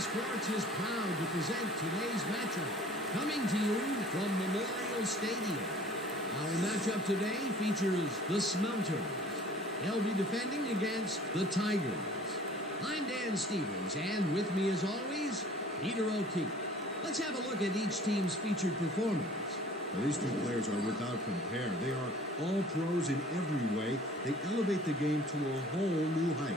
Sports is proud to present today's matchup, coming to you from Memorial Stadium. Our matchup today features the Smelters. They'll be defending against the Tigers. I'm Dan Stevens, and with me as always, Peter O'Keefe. Let's have a look at each team's featured performance. Well, these two players are without compare. They are all pros in every way. They elevate the game to a whole new height.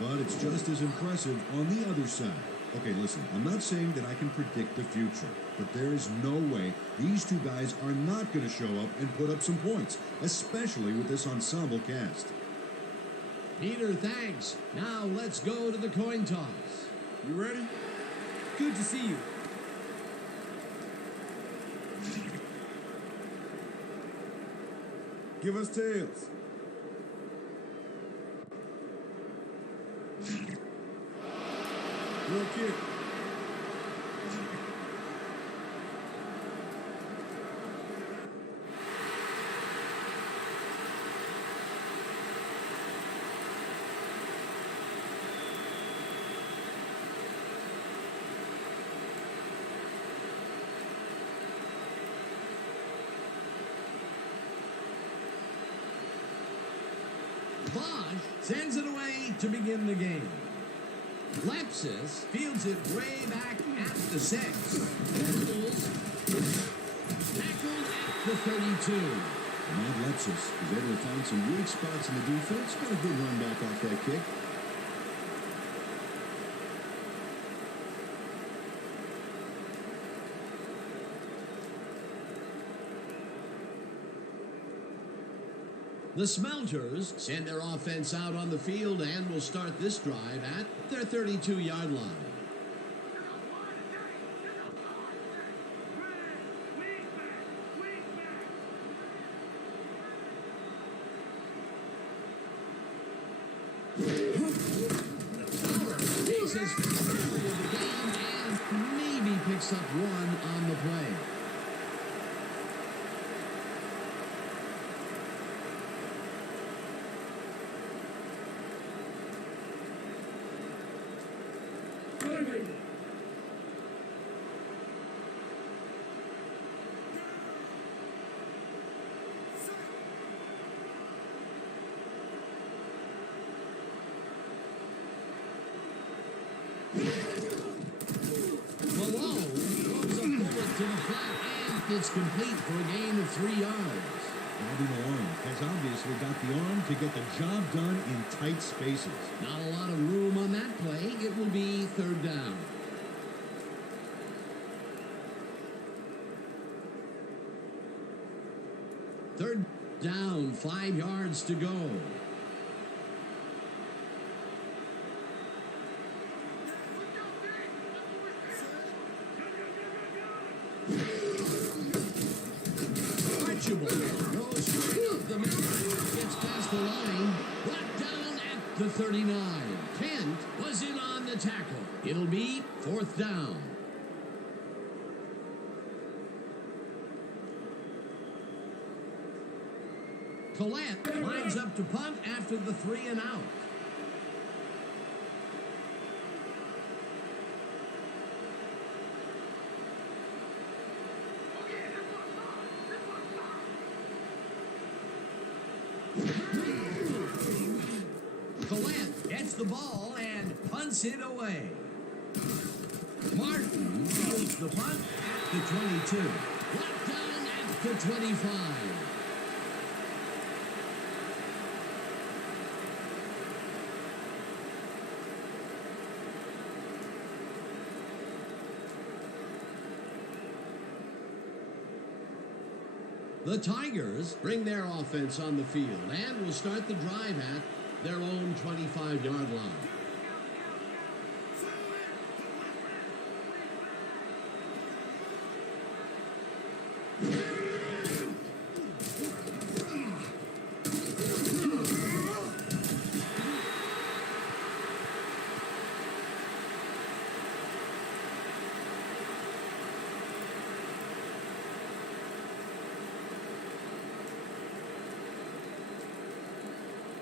But it's just as impressive on the other side. Okay, listen, I'm not saying that I can predict the future, but there is no way these two guys are not going to show up and put up some points, especially with this ensemble cast. Peter, thanks. Now let's go to the coin toss. You ready? Good to see you. Give us tails. Real kick. Bosch sends it away to begin the game. Lepsis fields it way back at the 6. Bengals tackled at the 32. Matt Lepsis is able to find some weak spots in the defense. Got a good run back off that kick. The Smelters send their offense out on the field and will start this drive at their 32-yard line. Faces the game and maybe picks up one on the play. Malone throws a bullet to the flat and it's complete for a gain of 3 yards. Bobby Malone has obviously got the arm to get the job done in tight spaces. Not a lot of room on that play. It will be 3rd down. Third down, 5 yards to go. Goes straight up the middle, gets past the line, brought down at the 39. Kent was in on the tackle. It'll be 4th down. Collette lines up to punt after the 3 and out. Collette gets the ball and punts it away. Martin throws the punt at the 22. Brought down at the 25. The Tigers bring their offense on the field and will start the drive at their own 25-yard line.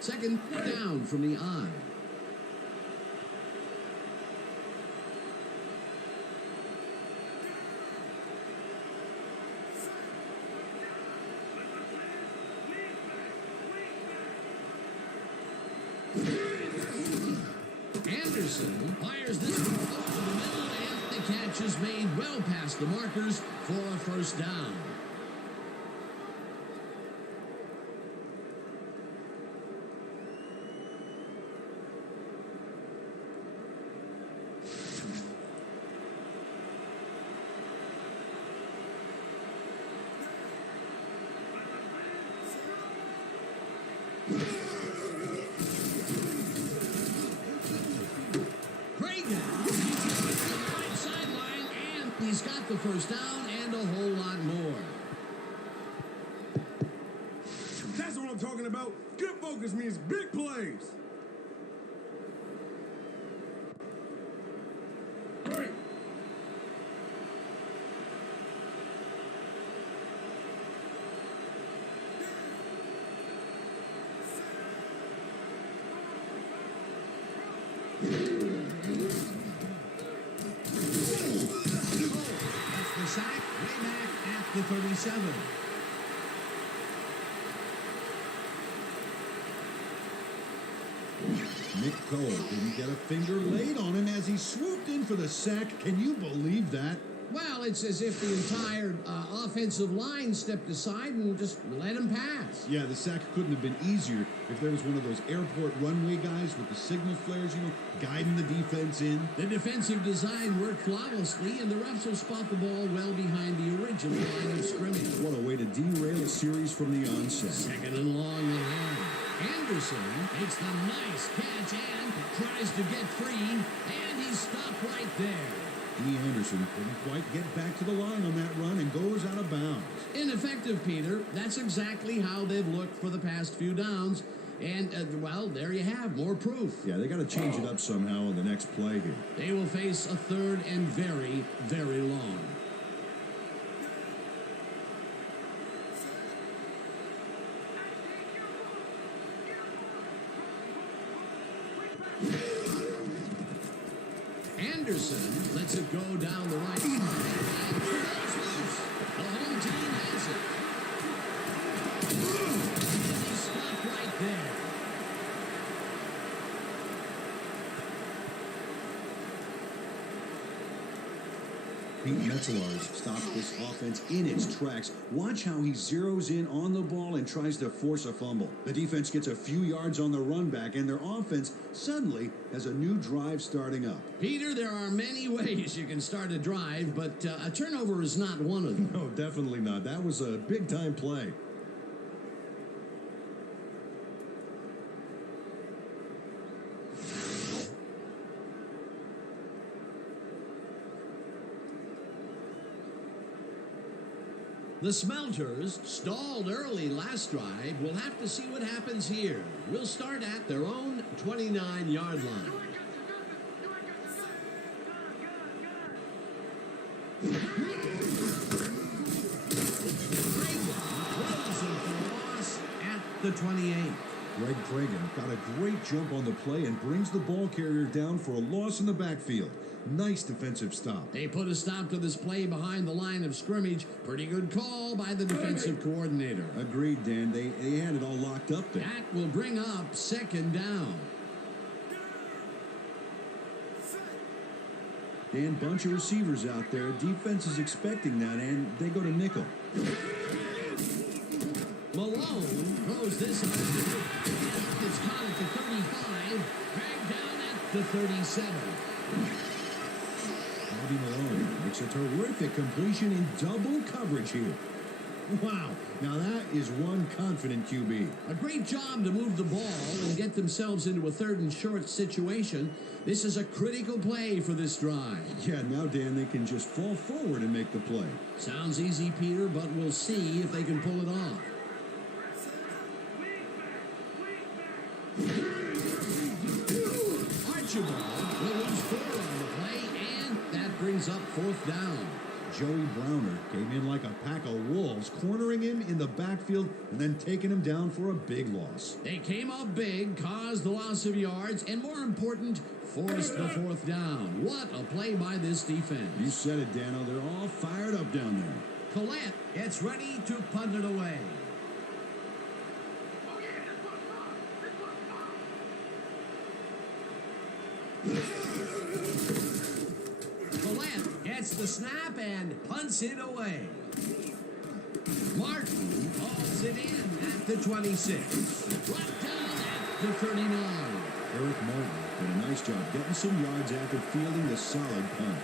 Second down from the I. Anderson fires this one over the middle, and the catch is made well past the markers for a first down. He's got the first down and a whole lot more. That's what I'm talking about. Good focus means big plays. Great. Sack way back at the 37. Nick Cole didn't get a finger laid on him as he swooped in for the sack. Can you believe that? Well, it's as if the entire offensive line stepped aside and just let him pass. Yeah, the sack couldn't have been easier if there was one of those airport runway guys with the signal flares, guiding the defense in. The defensive design worked flawlessly, and the refs will spot the ball well behind the original line of scrimmage. What a way to derail a series from the onset. Second and long and long. Anderson makes the nice catch and tries to get free, and he's stopped right there. D. Anderson couldn't quite get back to the line on that run and goes out of bounds. Ineffective, Peter. That's exactly how they've looked for the past few downs. And, well, there you have more proof. Yeah, they got to change it up somehow on the next play here. They will face a third and very, very long. Anderson lets it go down the right side. And the home team has it. And he stopped right there. Pete Metzelaars stopped this offense in its tracks. Watch how he zeroes in on the ball and tries to force a fumble. The defense gets a few yards on the run back, and their offense suddenly has a new drive starting up. Peter, there are many ways you can start a drive, but a turnover is not one of them. No, definitely not. That was a big-time play. The Smelters stalled early last drive. We'll have to see what happens here. We'll start at their own 29-yard line. At the 28. Greg Cragen got a great jump on the play and brings the ball carrier down for a loss in the backfield. Nice defensive stop. They put a stop to this play behind the line of scrimmage. Pretty good call by the defensive coordinator. Agreed, Dan. They had it all locked up there. That will bring up second down. Dan, bunch of receivers out there. Defense is expecting that, and they go to nickel. Malone throws this up. It's caught at the 35, dragged down at the 37. Bobby Malone makes a terrific completion in double coverage here. Wow, now that is one confident QB. A great job to move the ball and get themselves into a third and short situation. This is a critical play for this drive. Yeah, now, Dan, they can just fall forward and make the play. Sounds easy, Peter, but we'll see if they can pull it off. Archibald will lose 4 on the play, and that brings up fourth down. Joey Browner came in like a pack of wolves, cornering him in the backfield and then taking him down for a big loss. They came up big, caused the loss of yards, and more important, forced the fourth down. What a play by this defense. You said it, Dano. They're all fired up down there. Collette gets ready to punt it away. Follett gets the snap and punts it away. Martin hauls it in at the 26. Brought down at the 39. Eric Martin did a nice job getting some yards after fielding the solid punt.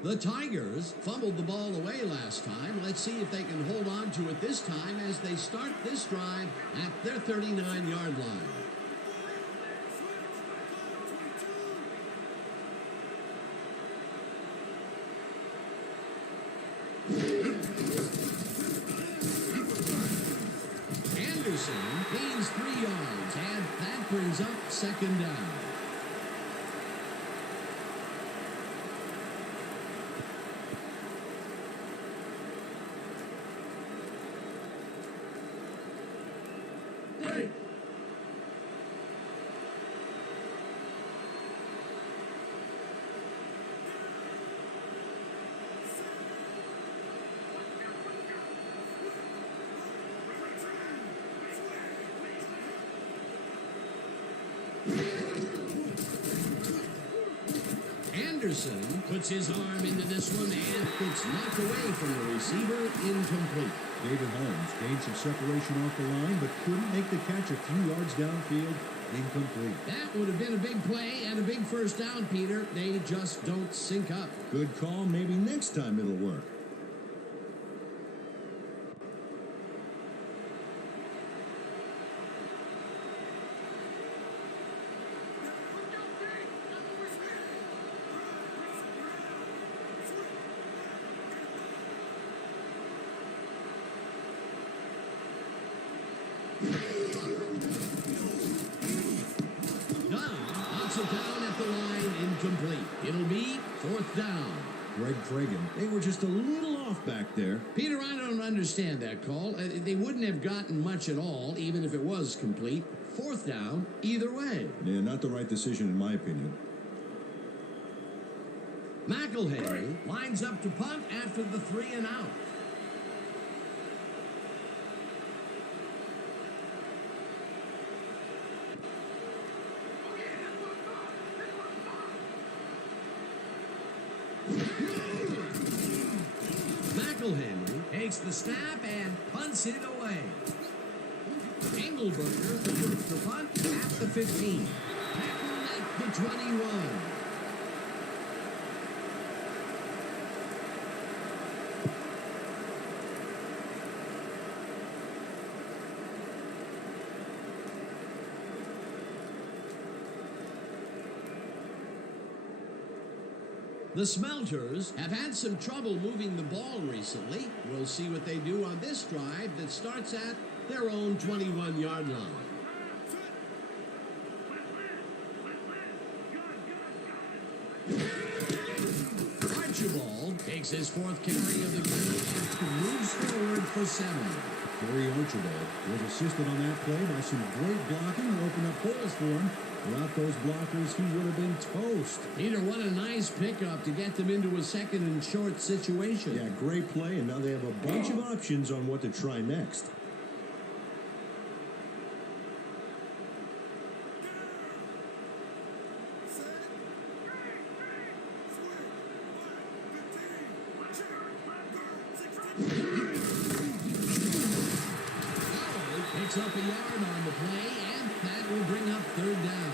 The Tigers fumbled the ball away last time. Let's see if they can hold on to it this time as they start this drive at their 39-yard line. Anderson gains 3 yards, and that brings up second down. Anderson puts his arm into this one, and it's knocked away from the receiver, incomplete. David Holmes gained some separation off the line, but couldn't make the catch a few yards downfield. Incomplete. That would have been a big play and a big first down, Peter. They just don't sync up. Good call. Maybe next time it'll work. Down at the line, incomplete. It'll be fourth down. Greg Tragan, they were just a little off back there. Peter, I don't understand that call. They wouldn't have gotten much at all, even if it was complete. Fourth down, either way. Yeah, not the right decision in my opinion. McElhenny lines up to punt after the 3 and out. McElhenny takes the snap and punts it away. Engelberger returns the punt at the 15. Tackled at the 21. The Smelters have had some trouble moving the ball recently. We'll see what they do on this drive that starts at their own 21-yard line. Archibald takes his 4th carry of the game and moves forward for 7. Corey Archibald was assisted on that play by some great blocking to open up holes for him. Without those blockers, he would have been toast. Peter, what a nice pickup to get them into a 2nd and short situation. Yeah, great play, and now they have a bunch of options on what to try next. Picks up a yard on the play, and that will bring up 3rd down.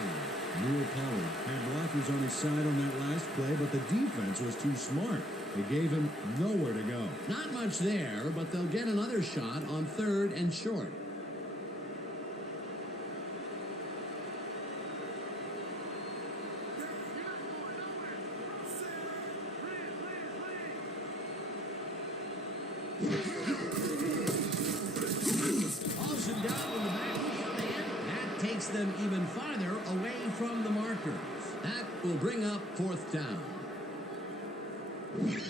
Newell Pollard had blockers on his side on that last play, but the defense was too smart. They gave him nowhere to go. Not much there, but they'll get another shot on 3rd and short. Takes them even farther away from the markers. That will bring up 4th down.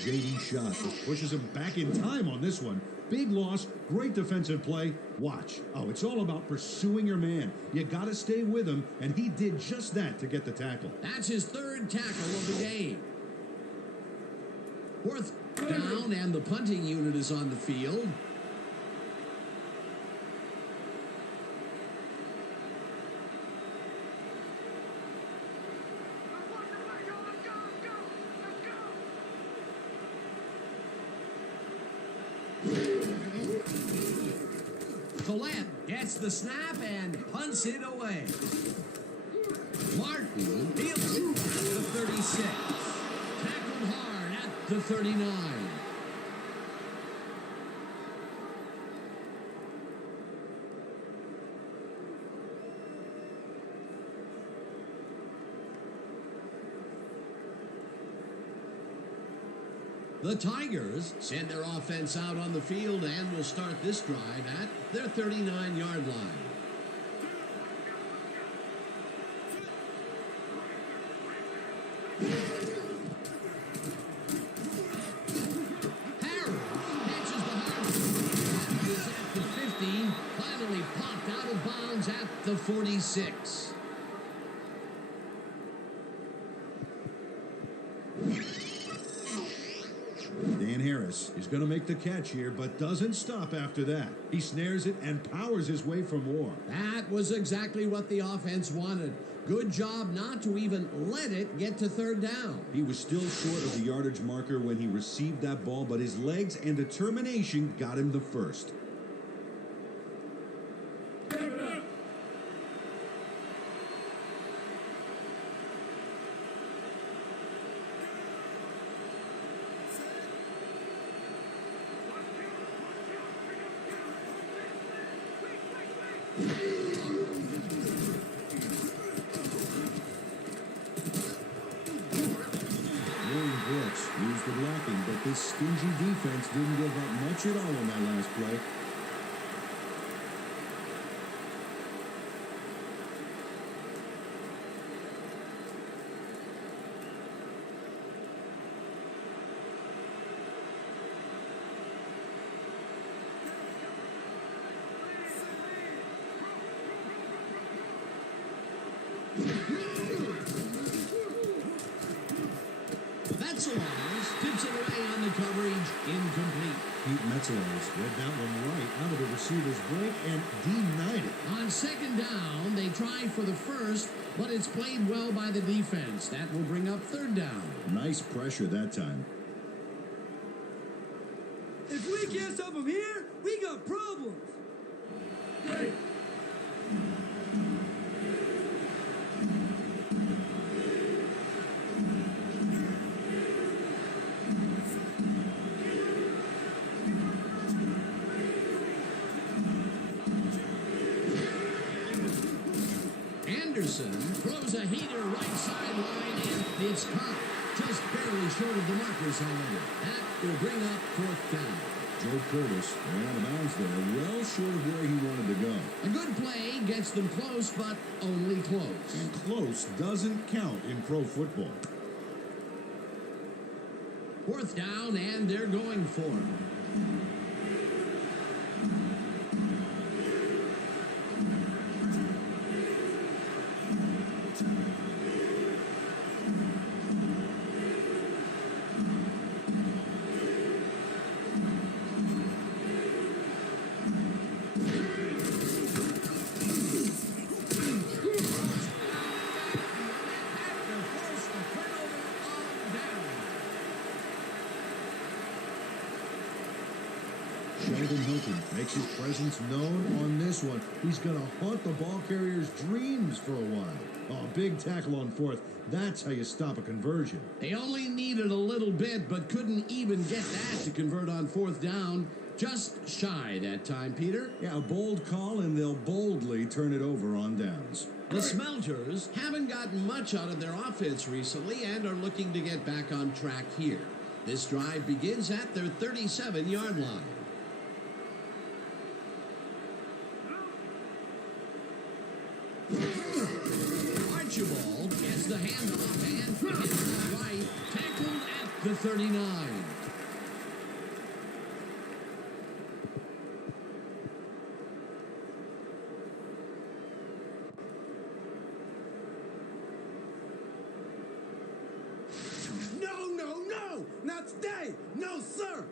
J.D. Schott pushes him back in time on this one. Big loss, great defensive play. Watch. Oh, it's all about pursuing your man. You got to stay with him, and he did just that to get the tackle. That's his 3rd tackle of the game. Fourth down, and the punting unit is on the field. Collette gets the snap and punts it away. Martin fields it at the 36. Tackled hard at the 39. The Tigers send their offense out on the field and will start this drive at their 39-yard line. Harris catches the hard one. Is at the 50, finally popped out of bounds at the 46. Harris is going to make the catch here, but doesn't stop after that. He snares it and powers his way for more. That was exactly what the offense wanted. Good job not to even let it get to third down. He was still short of the yardage marker when he received that ball, but his legs and determination got him the first. Used the blocking, but this stingy defense didn't give up much at all on that last play. Metzelars tips it away on the coverage, incomplete. Pete Metzelars read that one right out of the receiver's break and denied it. On second down, they try for the first, but it's played well by the defense. That will bring up third down. Nice pressure that time. If we can't stop them here, we got problems. Hey. Anderson throws a heater right sideline, and it's caught. Just barely short of the markers, however. That will bring up fourth down. Joe Curtis ran out of bounds there, well short of where he wanted to go. A good play gets them close, but only close. And close doesn't count in pro football. Fourth down, and they're going for it. Makes his presence known on this one. He's going to haunt the ball carrier's dreams for a while. Oh, big tackle on fourth. That's how you stop a conversion. They only needed a little bit, but couldn't even get that to convert on fourth down. Just shy that time, Peter. Yeah, a bold call, and they'll boldly turn it over on downs. The Smelters haven't gotten much out of their offense recently and are looking to get back on track here. This drive begins at their 37-yard line. Archibald gets the handoff and hits the right, tackled at the 39. No, no, no! Not today! No, sir!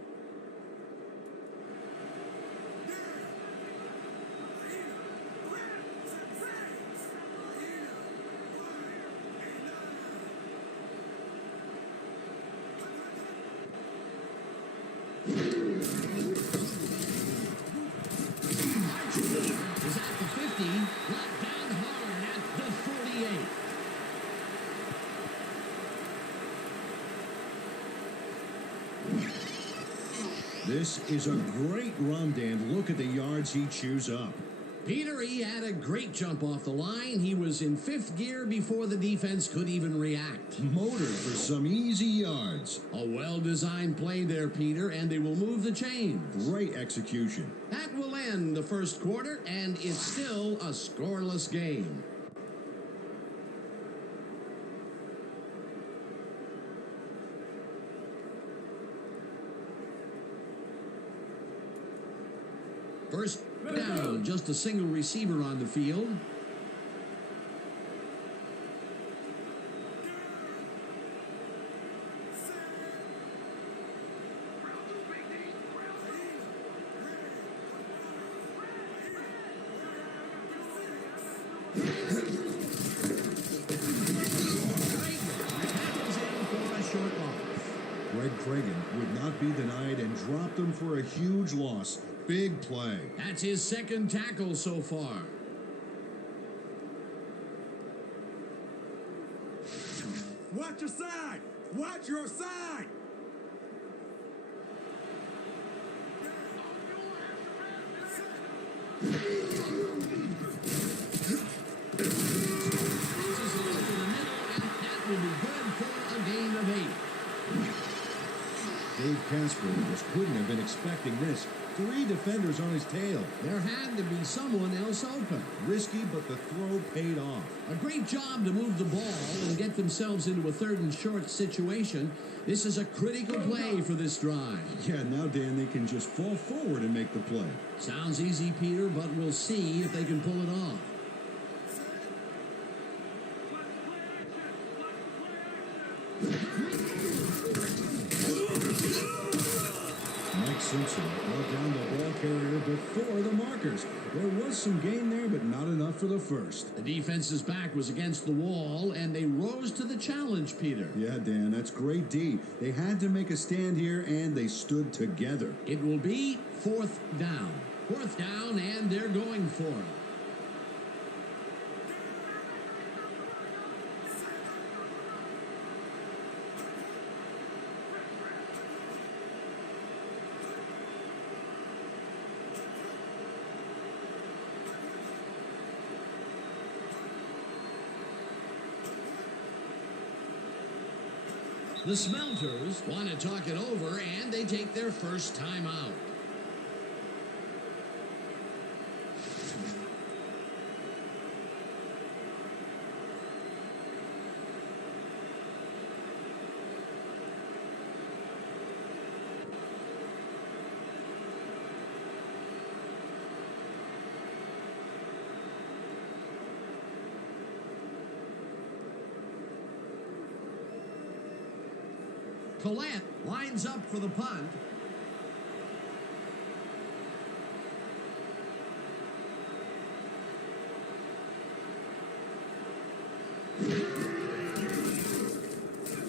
Is at the 50, brought down hard at the 48. This is a great run, Dan. Look at the yards he chews up. Peter, he had a great jump off the line. He was in fifth gear before the defense could even react. Motored for some easy yards. A well-designed play there, Peter, and they will move the chains. Great execution. That will end the first quarter, and it's still a scoreless game. First down, just a single receiver on the field. Greg Cragen would not be denied and dropped him for a huge loss. Big play. That's his second tackle so far. Watch your side! Watch your side! That will be good for a gain of 8. Dave Casper just couldn't have been expecting this. 3 defenders on his tail. There had to be someone else open. Risky, but the throw paid off. A great job to move the ball and get themselves into a 3rd and short situation. This is a critical play for this drive. Yeah, now, Dan, they can just fall forward and make the play. Sounds easy, Peter, but we'll see if they can pull it off. Mike Simpson brought down the ball carrier before the markers. There was some gain there, but not enough for the first. The defense's back was against the wall, and they rose to the challenge, Peter. Yeah, Dan, that's great D. They had to make a stand here, and they stood together. It will be 4th down. 4th down, and they're going for it. The Smelters want to talk it over, and they take their first time out. Collette lines up for the punt.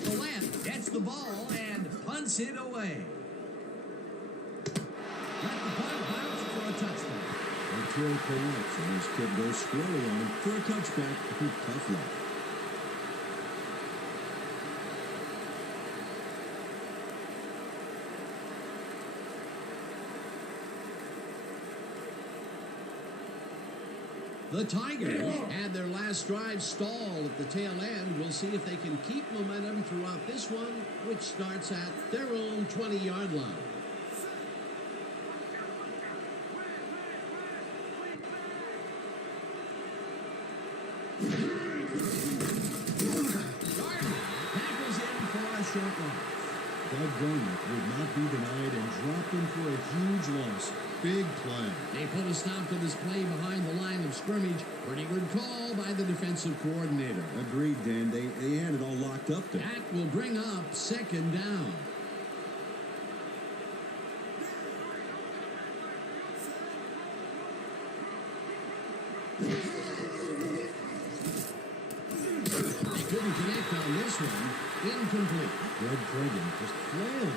Collette gets the ball and punts it away. Let the punt bounce for a touchdown. Until Collette and his kid goes squarely on him for a touchback. Tough luck. The Tigers had their last drive stall at the tail end. We'll see if they can keep momentum throughout this one, which starts at their own 20-yard line. Gardner tackles in for a short loss. Doug Gardner would not be denied and dropped him for a huge loss. Big play. They put a stop to this play behind the line of scrimmage. Pretty good call by the defensive coordinator. Agreed, Dan. They had it all locked up there. That will bring up 2nd down. They couldn't connect on this one. Incomplete. Greg Cregan just flailed him.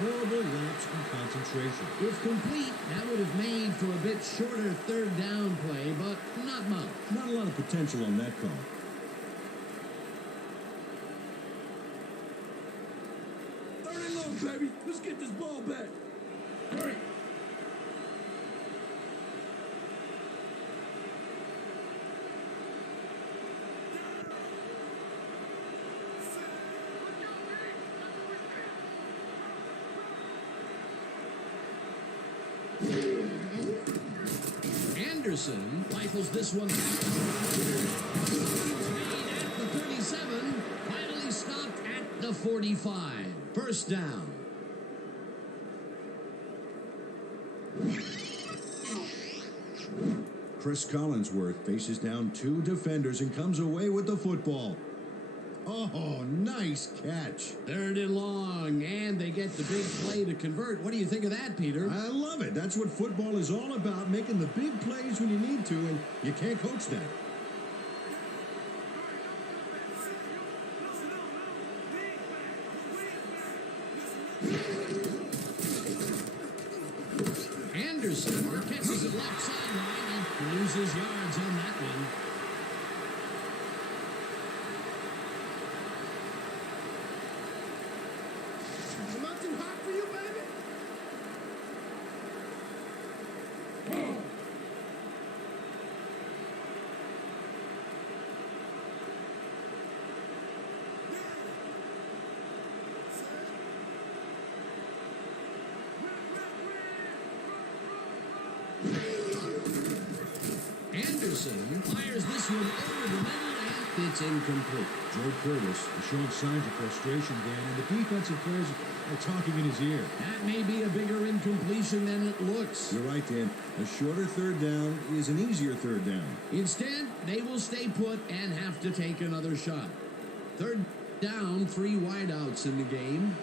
Horrible lapse in concentration. If complete, that would have made for a bit shorter third down play, but not much. Not a lot of potential on that call. Third and long, baby. Let's get this ball back. All right. Anderson rifles this one. Made at the 37. Finally stopped at the 45. First down. Chris Collinsworth faces down two defenders and comes away with the football. Oh, nice catch. Third and long, and they get the big play to convert. What do you think of that, Peter? I love it. That's what football is all about, making the big plays when you need to, and you can't coach that. Anderson catches it left sideline and loses yards on that one. Not too hot for you, baby? Anderson fires this one over the middle, and it's incomplete. Joe Curtis is showing signs of frustration, Dan, and the defensive players are talking in his ear. That may be a bigger incompletion than it looks. You're right, Dan. A shorter third down is an easier third down. Instead, they will stay put and have to take another shot. Third down, 3 wideouts in the game.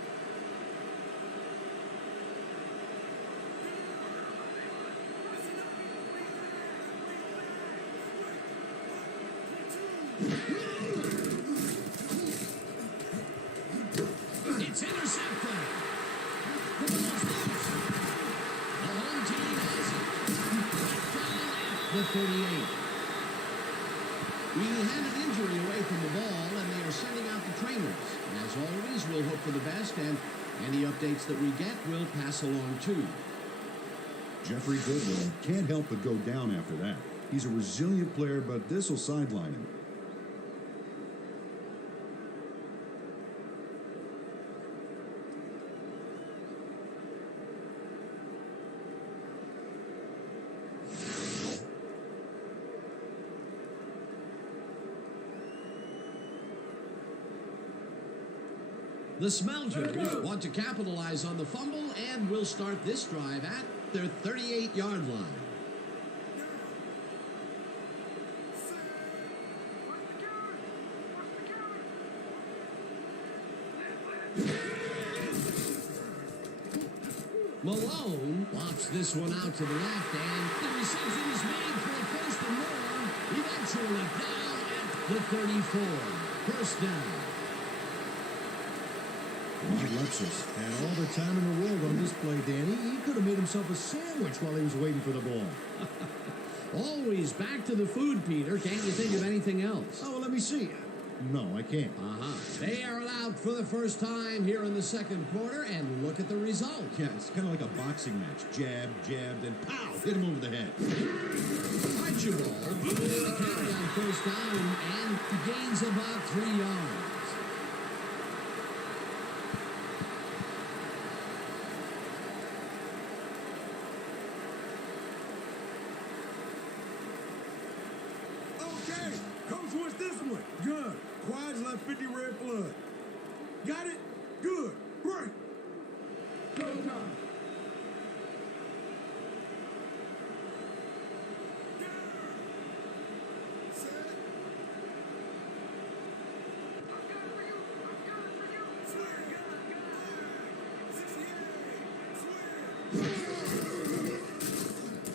It's intercepted. The ball's loose. The home team has it. Down at the 38. We had an injury away from the ball, and they are sending out the trainers. As always, we'll hope for the best, and any updates that we get, we'll pass along too. Jeffrey Goodwin can't help but go down after that. He's a resilient player, but this will sideline him. The Smelters want to capitalize on the fumble and will start this drive at their 38-yard line. Malone lofts this one out to the left, and the reception is made for a first and more. Eventually down at the 34. First down. Mike Lexus had all the time in the world on this play, Danny. He could have made himself a sandwich while he was waiting for the ball. Always back to the food, Peter. Can't you think of anything else? Oh, well, let me see. No, I can't. They are out for the first time here in the second quarter, and look at the result. Yeah, it's kind of like a boxing match. Jab, jabbed, and pow! Hit him over the head. Archibald with a carry on first down and gains about 3 yards. Okay, coach, what's this one? Good. Quiet's left 50 red flood. Got it? Good. Break. Go time.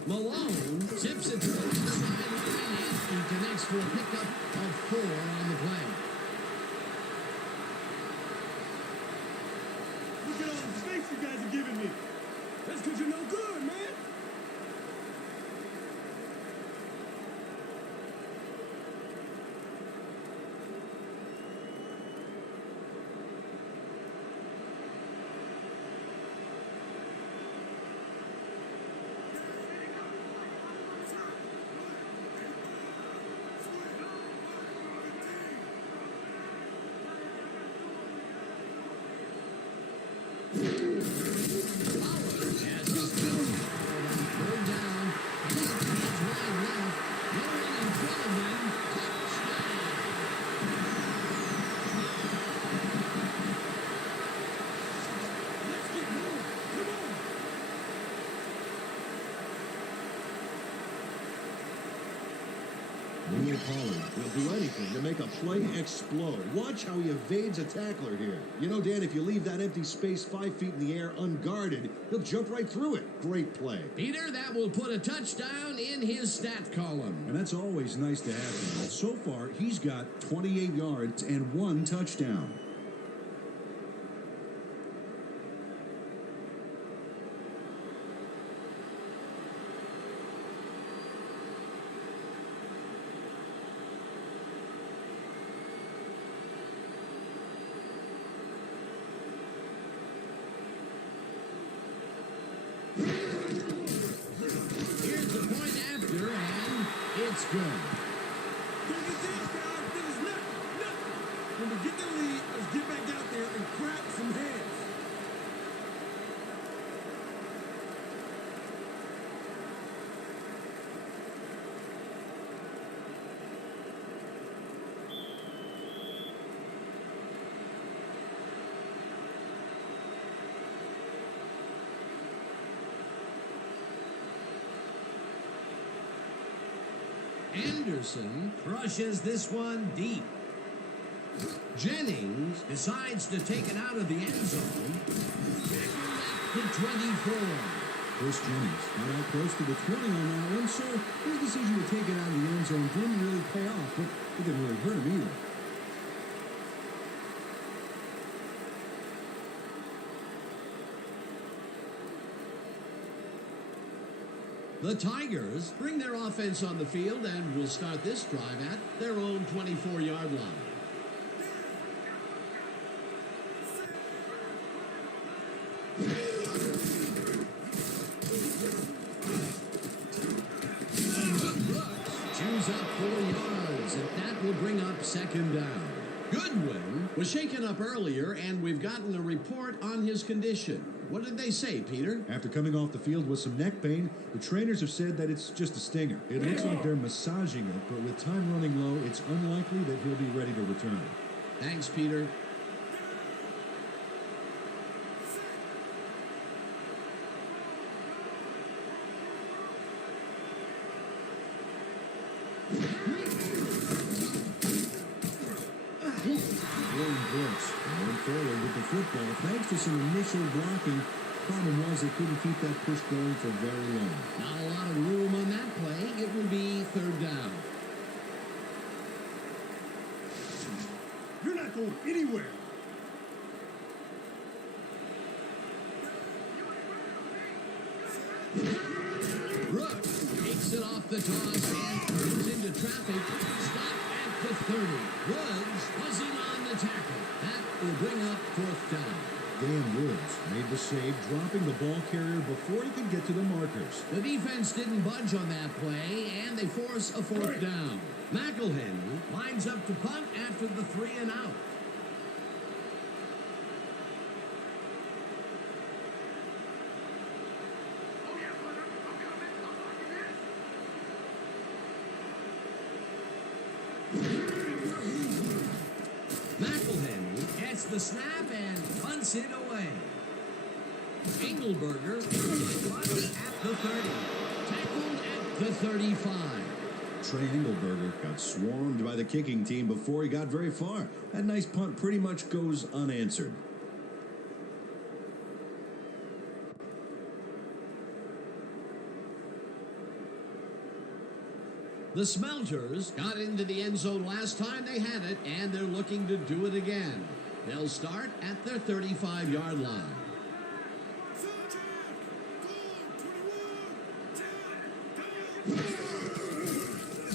Malone tips it to the sideline, He connects for a pickup of 4 on the play. Look at all the space you guys are giving me. That's because you're no good, man. Will Pollard will do anything to make a play explode. Watch how he evades a tackler here. You know, Dan, if you leave that empty space 5 feet in the air unguarded, he'll jump right through it. Great play. Peter, that will put a touchdown in his stat column. And that's always nice to have. So far, he's got 28 yards and 1 touchdown. Here's the point after, and it's good. Don't get this, guys. This is nothing. When we get the lead, let's get back out there and crack some heads. Anderson crushes this one deep. Jennings decides to take it out of the end zone. Back to 24. Chris Jennings got out close to the 20 on that one, so his decision to take it out of the end zone didn't really pay off, but it didn't really hurt him either. The Tigers bring their offense on the field and will start this drive at their own 24-yard line. Chews up 4 yards, and that will bring up second down. Goodwin was shaken up earlier, and we've gotten a report on his condition. What did they say, Peter? After coming off the field with some neck pain, the trainers have said that it's just a stinger. It looks like they're massaging it, but with time running low, it's unlikely that he'll be ready to return. Thanks, Peter. Brooks going forward with the football thanks to some initial blocking. Problem was they couldn't keep that push going for very long. Not a lot of room on that play. It will be third down. You're not going anywhere. Brooks takes it off the toss and turns into traffic. Stop at the 30. Woods buzzing on the tackle. That will bring up fourth down. Dan Woods made the save, dropping the ball carrier before he could get to the markers. The defense didn't budge on that play, and they force a fourth down. McElhenney lines up to punt after the 3 and out. McElhenney gets the snap and punts it away. Engelberger at the 30. Tackled at the 35. Trey Engelberger got swarmed by the kicking team before he got very far. That nice punt pretty much goes unanswered. The Smelters got into the end zone last time they had it, and they're looking to do it again. They'll start at their 35-yard line.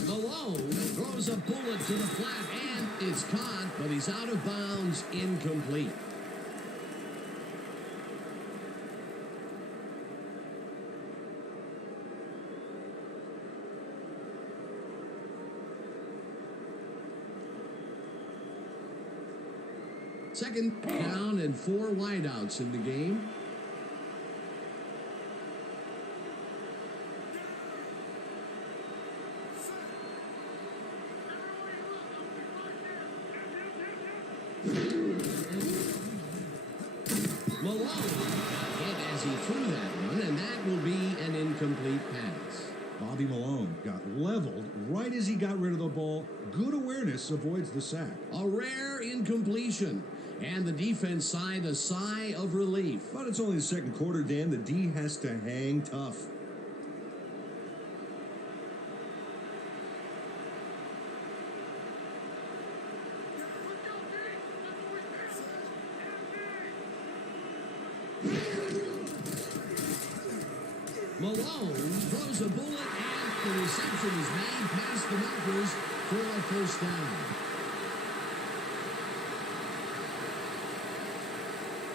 Malone throws a bullet to the flat, and it's caught, but he's out of bounds, incomplete. Second down and 4 wideouts in the game. Malone hit as he threw that one, and that will be an incomplete pass. Bobby Malone got leveled right as he got rid of the ball. Good awareness avoids the sack. A rare incompletion, and the defense sighed a sigh of relief. But it's only the second quarter, Dan. The D has to hang tough. Malone throws a bullet, and the reception is made past the markers for a first down.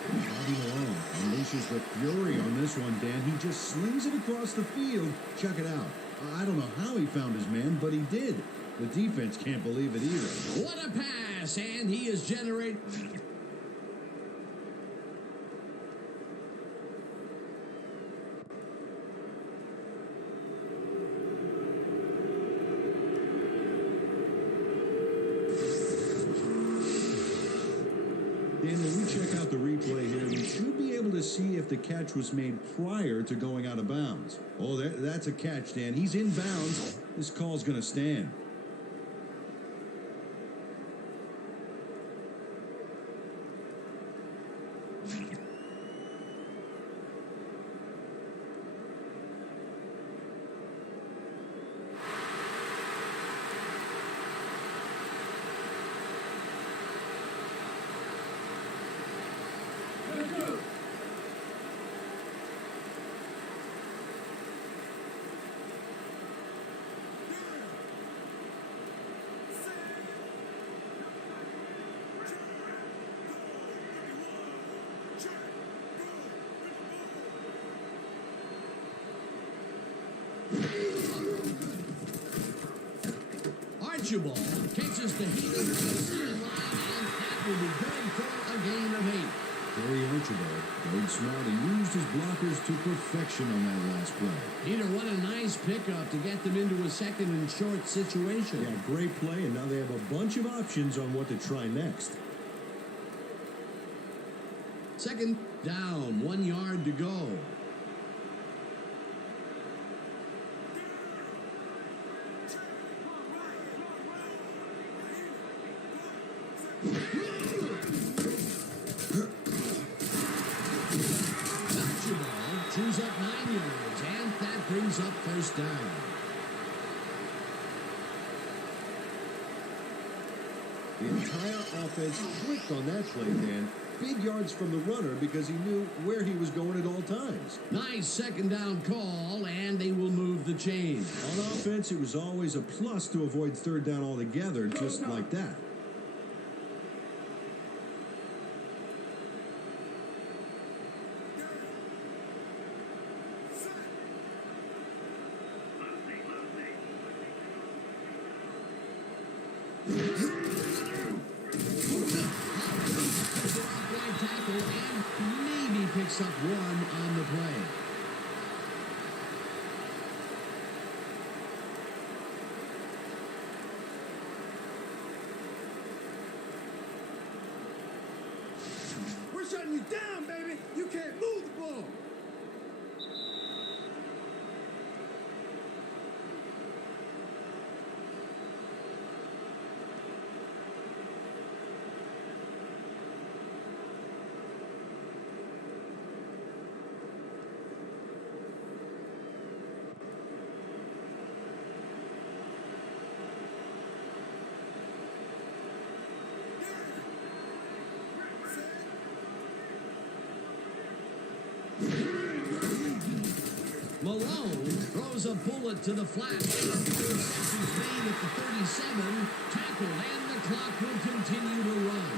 Bobby Malone unleashes the fury on this one, Dan. He just slings it across the field. Check it out. I don't know how he found his man, but he did. The defense can't believe it either. What a pass, and he is generating... Dan, when we check out the replay here, we should be able to see if the catch was made prior to going out of bounds. Oh, that's a catch, Dan. He's in bounds. This call's going to stand. Archibald catches the heat of the sideline, and that will be good for a gain of 8. Gary Archibald played smart and used his blockers to perfection on that last play. Peter, what a nice pickup to get them into a second and short situation. Yeah, great play, and now they have a bunch of options on what to try next. Second down, 1 yard to go. Chews up 9 yards, and that brings up first down. The entire offense clicked on that play, Dan. Big yards from the runner because he knew where he was going at all times. Nice second down call, and they will move the chains. On offense, it was always a plus to avoid third down altogether, just like that. Tackle and maybe picks up 1 on the play. We're shutting you down, baby. You can't move the ball. Malone throws a bullet to the flat. Interceptions made at the 37. Tackled, and the clock will continue to run.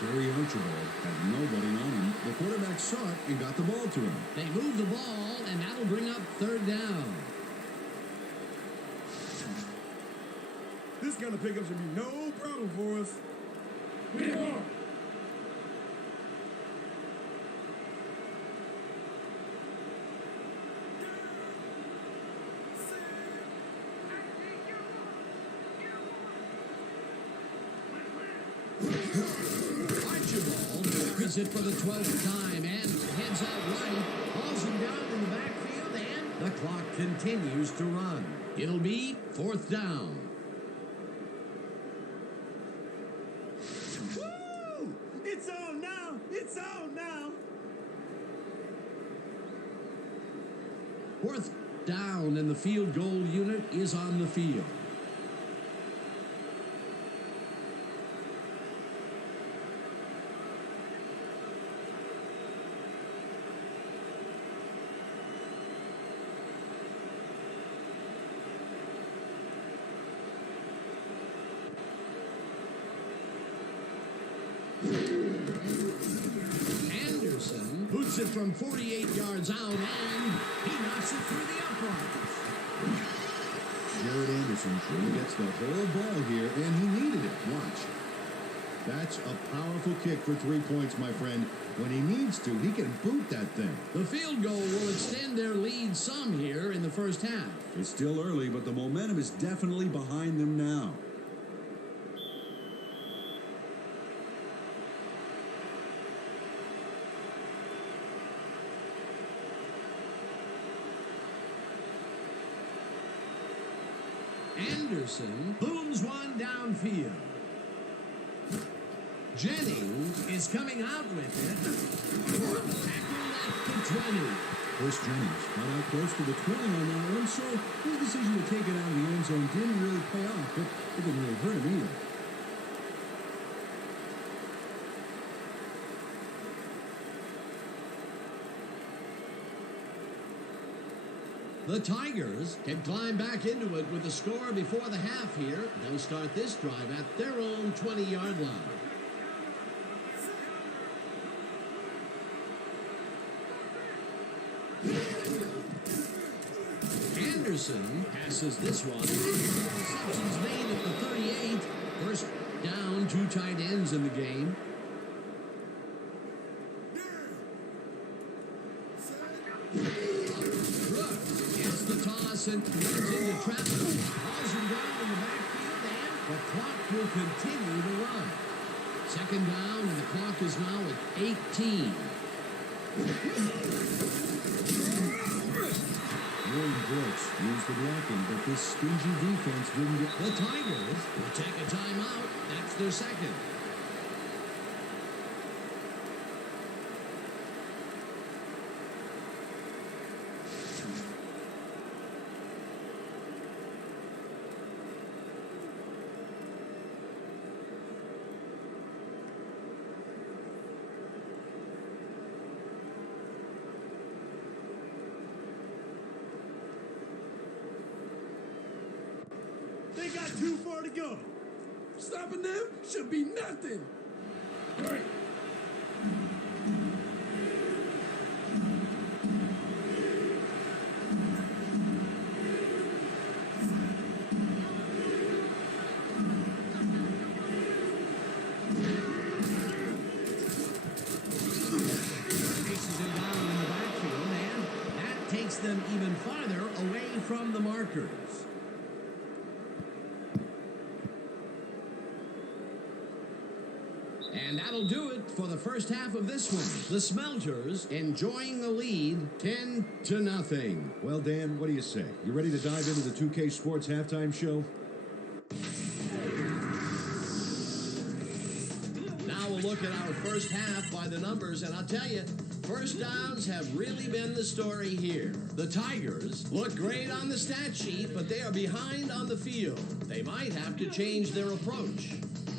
Gary Archibald had nobody on him. The quarterback saw it and got the ball to him. They move the ball, and that'll bring up third down. This kind of pickup should be no problem for us. Get on. Archibald carries it for the 12th time and heads out right. Hauls him down in the backfield, and the clock continues to run. It'll be fourth down. Woo! It's on now! It's on now! Fourth down, and the field goal unit is on the field. Anderson boots it from 48 yards out, and he knocks it through the uprights. Jared Anderson sure gets the whole ball here, and he needed it. Watch. That's a powerful kick for 3 points, my friend. When he needs to, he can boot that thing. The field goal will extend their lead some here in the first half. It's still early, but the momentum is definitely behind them now. Anderson booms one downfield. Jennings is coming out with it. Tackled at the 20. Chris Jennings got out close to the 20 on that one, so his decision to take it out of the end zone didn't really pay off, but it didn't really hurt him either. The Tigers can climb back into it with a score before the half here. They'll start this drive at their own 20-yard line. Anderson passes this one. Receptions made at the 38. First down, 2 tight ends in the game. And runs into traffic. Hauls him down in the backfield, and the clock will continue to run. Second down, and the clock is now at 18. Warren Brooks used the blocking, but this stingy defense didn't get... The Tigers will take a timeout. That's their second. They got too far to go. Stopping them should be nothing. Right. Chases him down in the backfield, and that takes them even farther away from the markers. And that'll do it for the first half of this one. The Smelters enjoying the lead 10-0. Well, Dan, what do you say? You ready to dive into the 2K Sports halftime show? Now we'll look at our first half by the numbers, and I'll tell you, first downs have really been the story here. The Tigers look great on the stat sheet, but they are behind on the field. They might have to change their approach.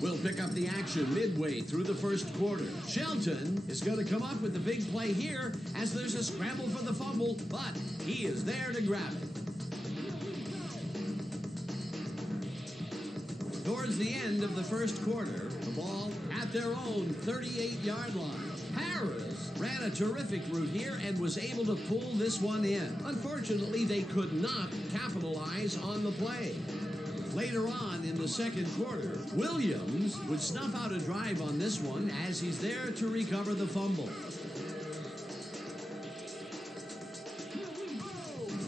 We'll pick up the action midway through the first quarter. Shelton is going to come up with the big play here as there's a scramble for the fumble, but he is there to grab it. Towards the end of the first quarter, the ball at their own 38-yard line. Harris ran a terrific route here and was able to pull this one in. Unfortunately, they could not capitalize on the play. Later on in the second quarter, Williams would snuff out a drive on this one as he's there to recover the fumble.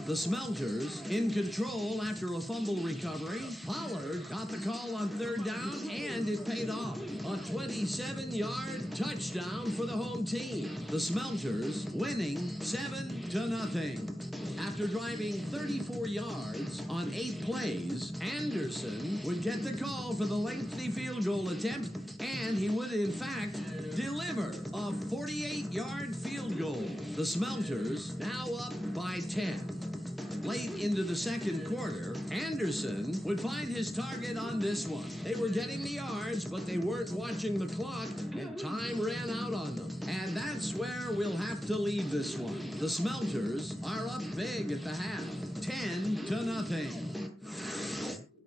The Smelters in control after a fumble recovery. Pollard got the call on third down, and it paid off. A 27-yard touchdown for the home team. The Smelters winning 7-0. After driving 34 yards on 8 plays, Anderson would get the call for the lengthy field goal attempt, and he would, in fact, deliver a 48-yard field goal. The Smelters now up by 10. Late into the second quarter, Anderson would find his target on this one. They were getting the yards, but they weren't watching the clock, and time ran out on them. And that's where we'll have to leave this one. The Smelters are up big at the half, 10-0.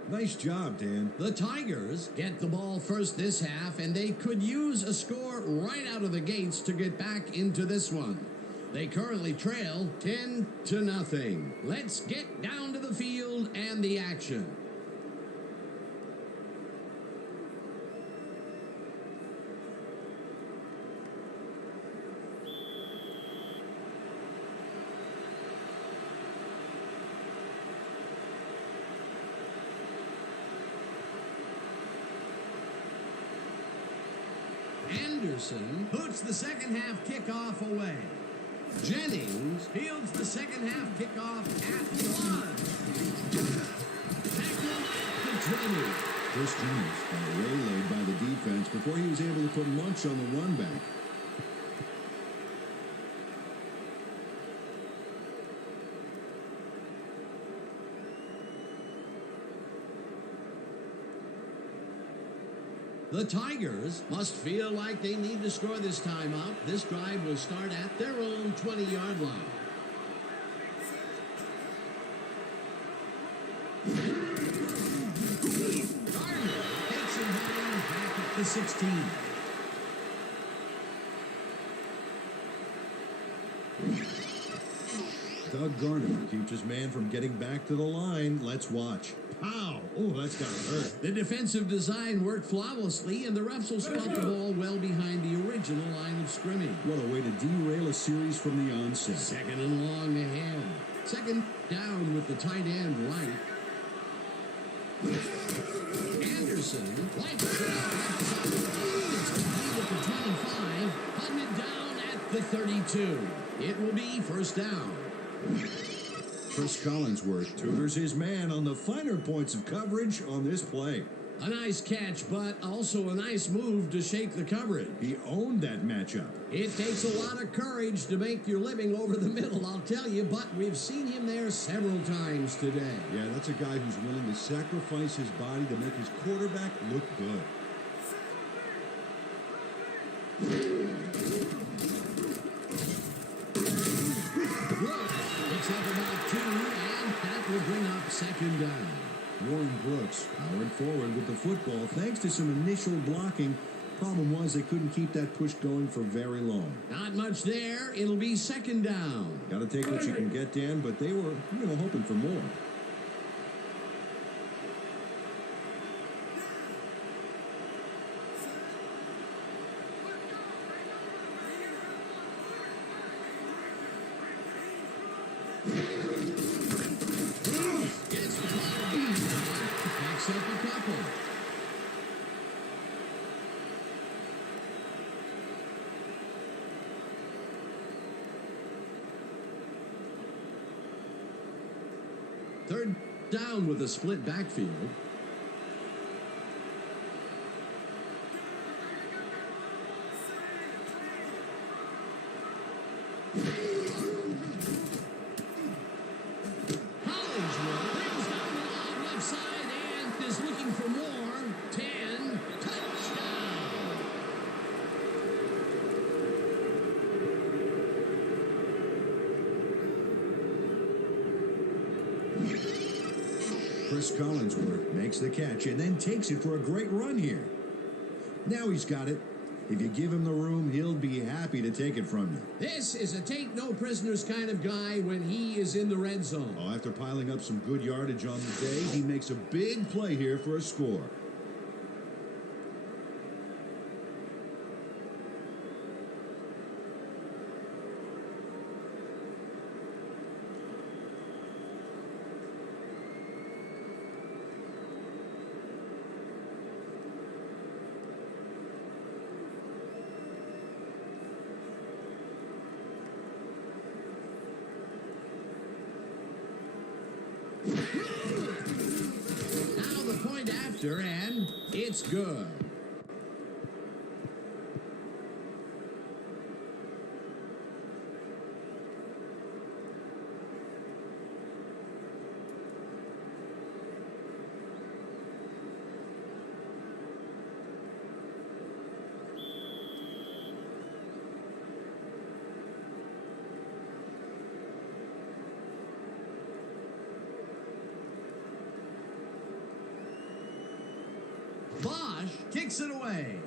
Nice job, Dan. The Tigers get the ball first this half, and they could use a score right out of the gates to get back into this one. They currently trail 10-0. Let's get down to the field and the action. Anderson puts the second half kickoff away. Jennings fields the second half kickoff at the 1. Tackle at the 20. Chris Jennings got waylaid by the defense before he was able to put much on the run back. The Tigers must feel like they need to score this time out. This drive will start at their own 20-yard line. Gardner takes him home back at the 16. Doug Gardner keeps his man from getting back to the line. Let's watch. Pow! Oh, that's got to hurt. The defensive design worked flawlessly, and the refs will spot the ball well behind the original line of scrimmage. What a way to derail a series from the onset. Second and long ahead. Second down with the tight end right. Anderson wipes it out at the side of the field. It's complete at the 25. Hunted down at the 32. It will be first down. Chris Collinsworth tutors his man on the finer points of coverage on this play. A nice catch, but also a nice move to shake the coverage. He owned that matchup. It takes a lot of courage to make your living over the middle, I'll tell you, but we've seen him there several times today. Yeah, that's a guy who's willing to sacrifice his body to make his quarterback look good. Picks up about 2, and that will bring up second down. Warren Brooks powered forward with the football thanks to some initial blocking. Problem was they couldn't keep that push going for very long. Not much there. It'll be second down. Got to take what you can get, Dan, but they were, hoping for more. Gets the ball. Picks up a couple. Third down with a split backfield. Hollingsworth brings down the line left side and is looking for more. 10. Chris Collinsworth makes the catch and then takes it for a great run here. Now he's got it. If you give him the room, he'll be happy to take it from you. This is a take-no-prisoners kind of guy when he is in the red zone. Oh, after piling up some good yardage on the day, he makes a big play here for a score. Now the point after, and it's good. Bosch kicks it away.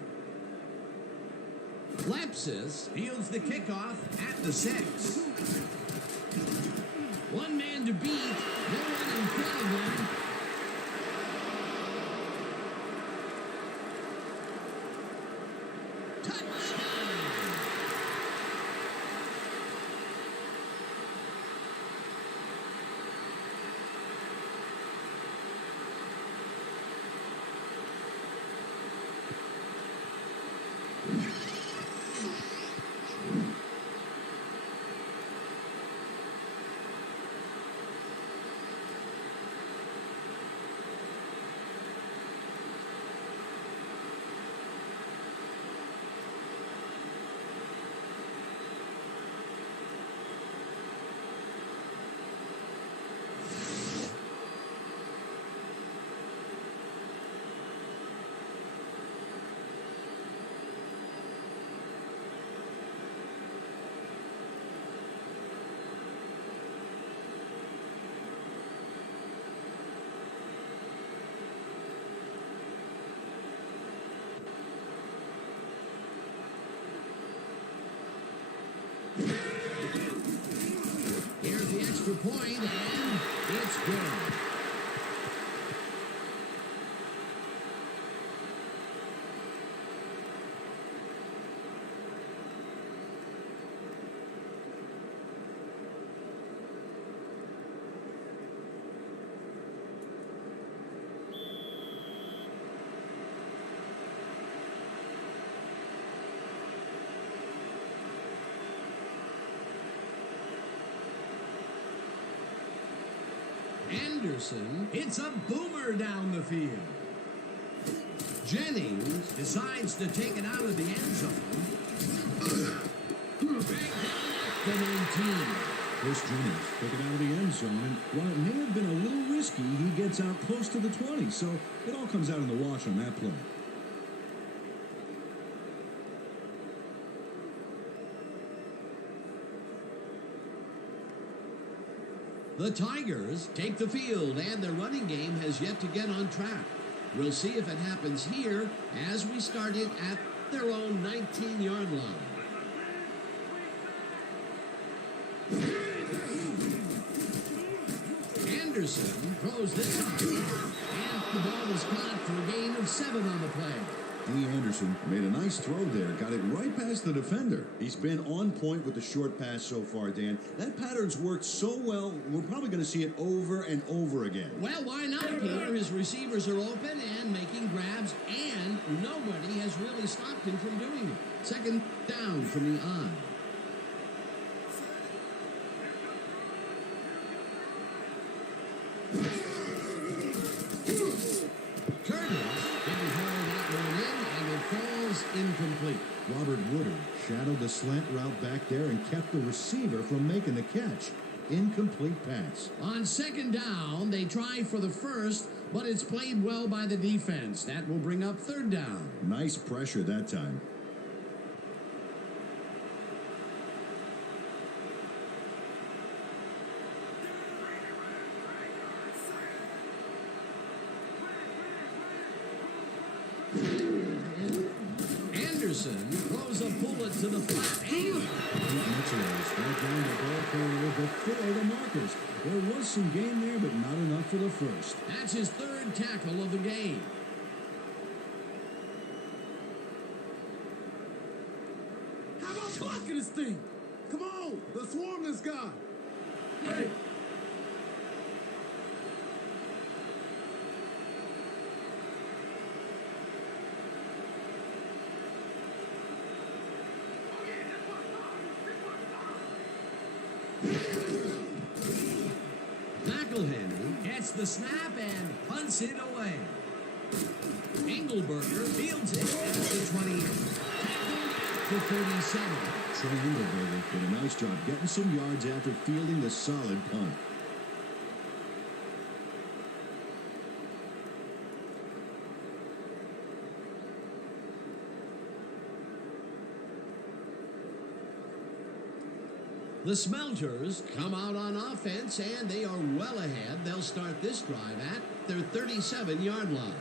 Lepsis fields the kickoff at the 6. One man to beat, no one in front of him. Touchdown! Here's the extra point, and it's good. Anderson hits a boomer down the field. Jennings decides to take it out of the end zone. Back down at the 19. Chris Jennings took it out of the end zone, and while it may have been a little risky, he gets out close to the 20, so it all comes out in the wash on that play. The Tigers take the field, and their running game has yet to get on track. We'll see if it happens here as we start it at their own 19-yard line. Anderson throws this up, and the ball is caught for a gain of 7 on the play. D. Anderson made a nice throw there, got it right past the defender. He's been on point with the short pass so far, Dan. That pattern's worked so well, we're probably going to see it over and over again. Well, why not, Peter? His receivers are open and making grabs, and nobody has really stopped him from doing it. Second down from the odd. Incomplete. Robert Woodard shadowed the slant route back there and kept the receiver from making the catch. Incomplete pass. On second down, they try for the first, but it's played well by the defense. That will bring up third down. Nice pressure that time. pull it to the flat. And Mitchell struck down the ball carrier before the markers. There was some gain there, but not enough for the first. that's his third tackle of the game. How about blocking this thing? Come on, let's swarm this guy. Hey. McElhenney gets the snap and punts it away. Engelberger fields it at the 20. To 37. Trey Engelberger did a nice job getting some yards after fielding the solid punt. The Smelters come out on offense, and they are well ahead. They'll start this drive at their 37-yard line.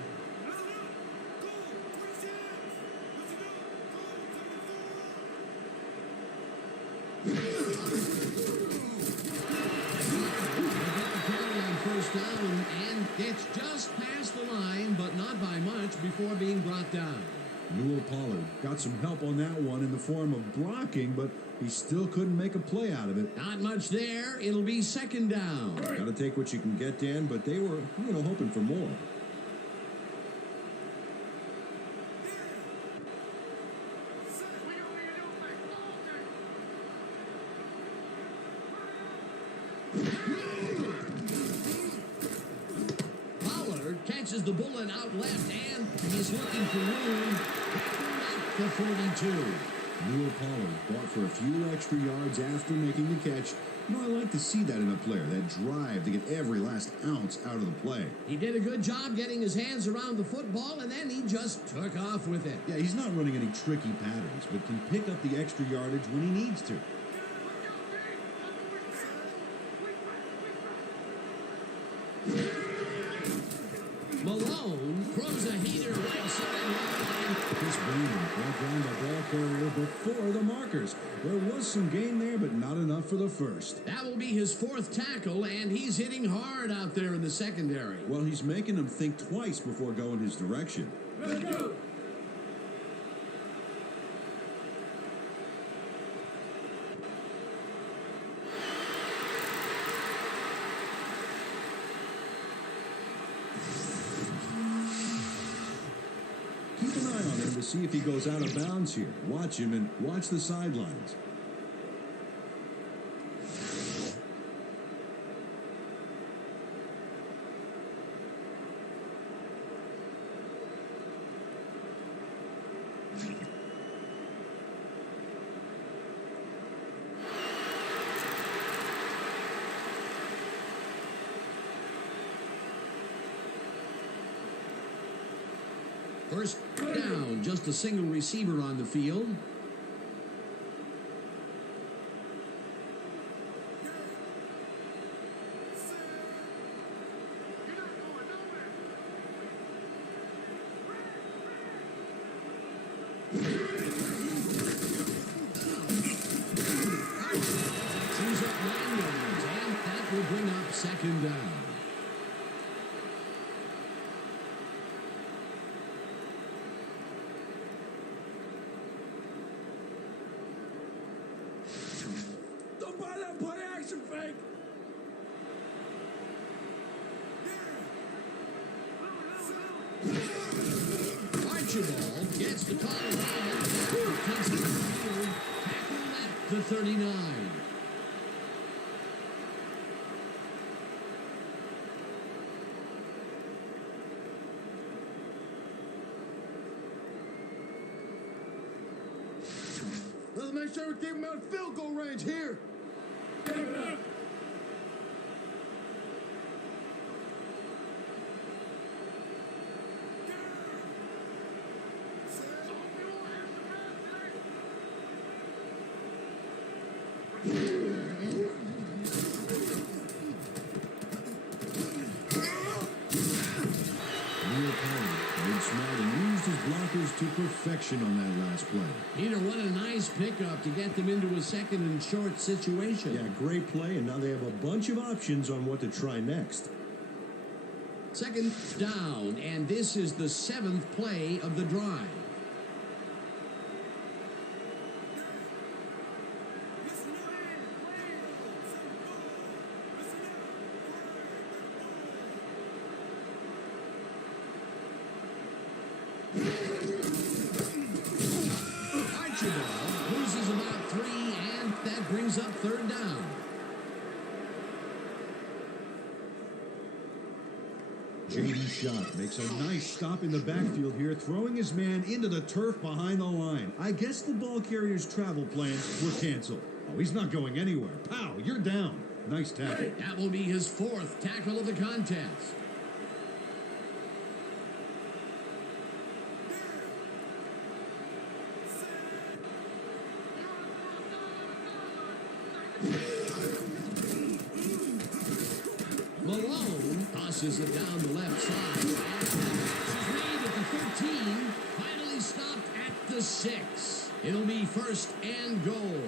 On first down, and it's just past the line, but not by much before being brought down. Newell Pollard got some help on that one in the form of blocking, but he still couldn't make a play out of it. Not much there. It'll be second down. Got to take what you can get, Dan, but they were, hoping for more. Pollard catches the bullet out left, and he's looking for room at the 42. Newell Pollard bought for a few extra yards after making the catch. I like to see that in a player, that drive to get every last ounce out of the play. He did a good job getting his hands around the football, and then he just took off with it. Yeah, he's not running any tricky patterns, but can pick up the extra yardage when he needs to. Malone throws a heater right sideline. Chris Brandon brought down the ball carrier before the markers. There was some gain there, but not enough for the first. That will be his fourth tackle, and he's hitting hard out there in the secondary. Well, he's making them think twice before going his direction. Let's go. Keep an eye on him to see if he goes out of bounds here. Watch him and watch the sidelines. First down, just a single receiver on the field. Chews up 9 yards, and that will bring up second down. Don't buy that play action fake. Archibald gets the call and takes it to the field. Tackled at the 39. Let's make sure we keep him out of field goal range here. Give it up. Smart and used his blockers to perfection. action on that last play. Peter, what a nice pickup to get them into a second and short situation. Yeah, great play, and now they have a bunch of options on what to try next. Second down, and this is the 7th play of the drive. Loses about 3, and that brings up 3rd down. J.D. Shot makes a nice stop in the backfield here, throwing his man into the turf behind the line. I guess the ball carrier's travel plans were canceled. Oh, he's not going anywhere. Pow, you're down. Nice tackle. That will be his 4th tackle of the contest. Malone tosses it down the left side. His lead at the 13, finally stopped at the 6. It'll be 1st and goal.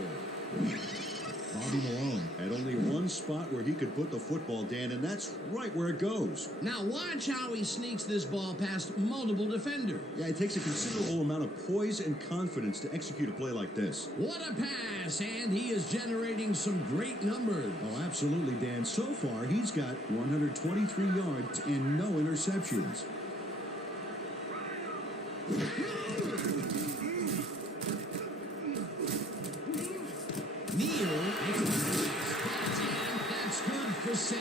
Bobby Malone had only one spot where he could put the football, Dan, and that's right where it goes. Now watch how he sneaks this ball past multiple defenders. Yeah, it takes a considerable amount of poise and confidence to execute a play like this. What a pass, and he is generating some great numbers. Oh, absolutely, Dan. So far, he's got 123 yards and no interceptions. Neal makes a pass, and that's good for 6.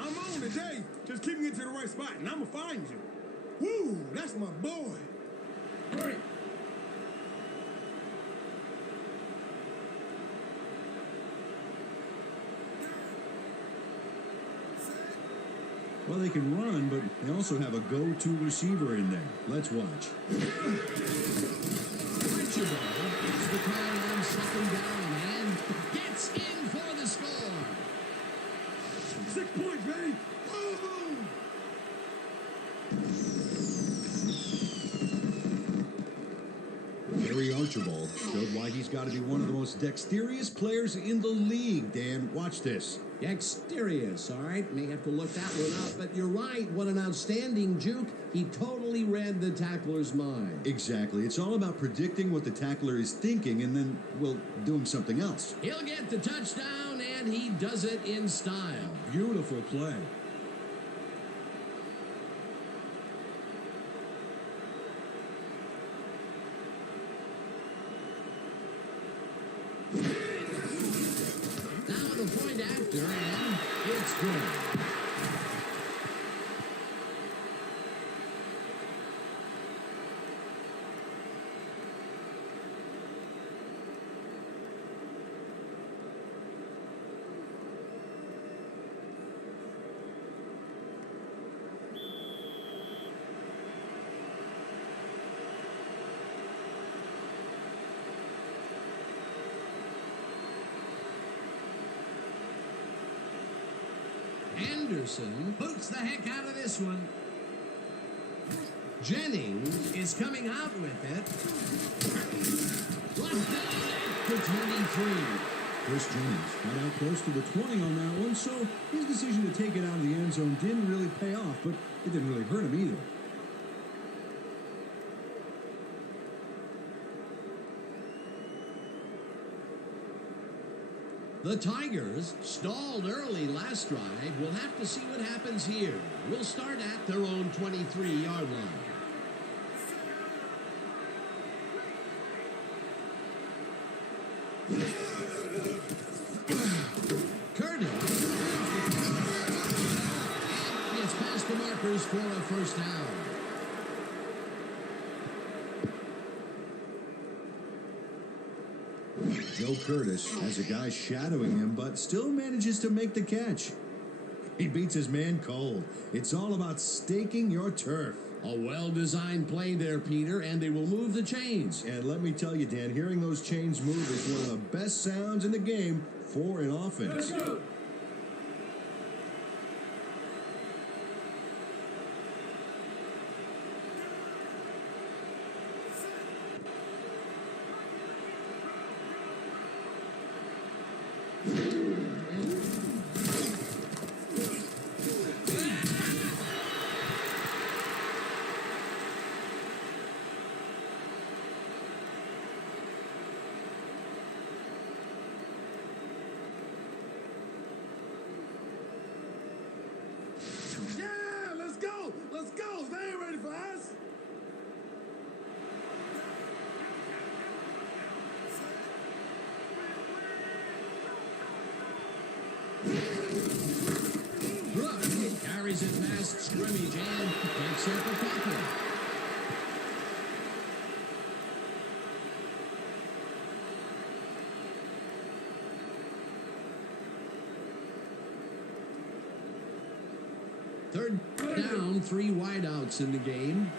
I'm on today. Just keep me to the right spot, and I'm going to find you. Woo, that's my boy. Great. Well, they can run, but they also have a go-to receiver in there. Let's watch. Archibald gets the call on 2nd down and gets in for the score. 6 points, baby. Boom! Gary Archibald showed why he's got to be one of the most dexterous players in the league, Dan. Watch this. Dexterous, all right. May have to look that one up, but you're right. What an outstanding juke. He totally read the tackler's mind. Exactly. It's all about predicting what the tackler is thinking and then, well, doing something else. He'll get the touchdown, and he does it in style. Beautiful play. Now the point after, and it's good. Anderson boots the heck out of this one. Jennings is coming out with it. Left down at the 23. Chris Jennings got out close to the 20 on that one, so his decision to take it out of the end zone didn't really pay off, but it didn't really hurt him either. The Tigers stalled early last drive. We'll have to see what happens here. We'll start at their own 23-yard line. Curtis gets past the markers for a 1st down. Joe Curtis has a guy shadowing him, but still manages to make the catch. He beats his man cold. It's all about staking your turf. A well-designed play there, Peter, and they will move the chains. And let me tell you, Dan, hearing those chains move is one of the best sounds in the game for an offense. Let's go. Yeah, let's go. Let's go. They ain't ready for us. Brooks carries it past scrimmage and picks up a couple. Third down, 3 wideouts in the game.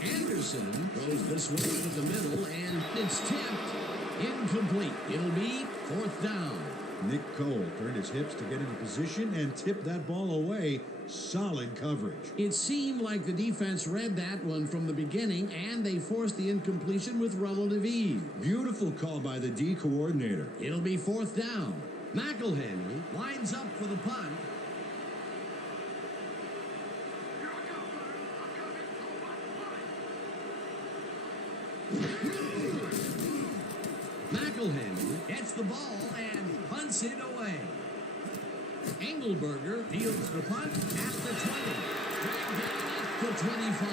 Anderson goes this way to the middle, and it's tipped. Incomplete. It'll be 4th down. Nick Cole turned his hips to get into position and tipped that ball away. Solid coverage. It seemed like the defense read that one from the beginning, and they forced the incompletion with relative ease. Beautiful call by the D coordinator. It'll be 4th down. McElhenry lines up for the punt. McElhenry gets the ball and punts it away. Engelberger fields the punt at the 20. Dragged down at the 25.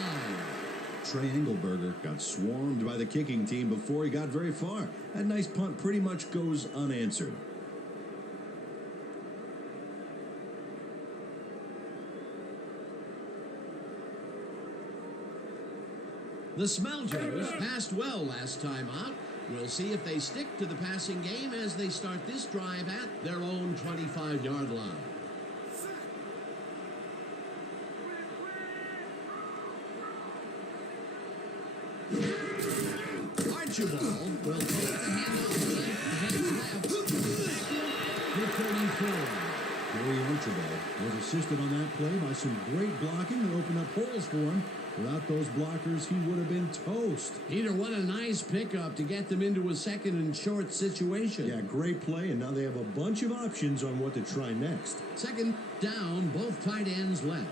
Trey Engelberger got swarmed by the kicking team before he got very far. That nice punt pretty much goes unanswered. The Smelters passed well last time out. We'll see if they stick to the passing game as they start this drive at their own 25-yard line. Archibald will take the handoff left to 34. Gary Archibald was assisted on that play by some great blocking that opened up holes for him. Without those blockers, he would have been toast. Peter, what a nice pickup to get them into a 2nd and short situation. Yeah, great play, and now they have a bunch of options on what to try next. 2nd down, both tight ends left.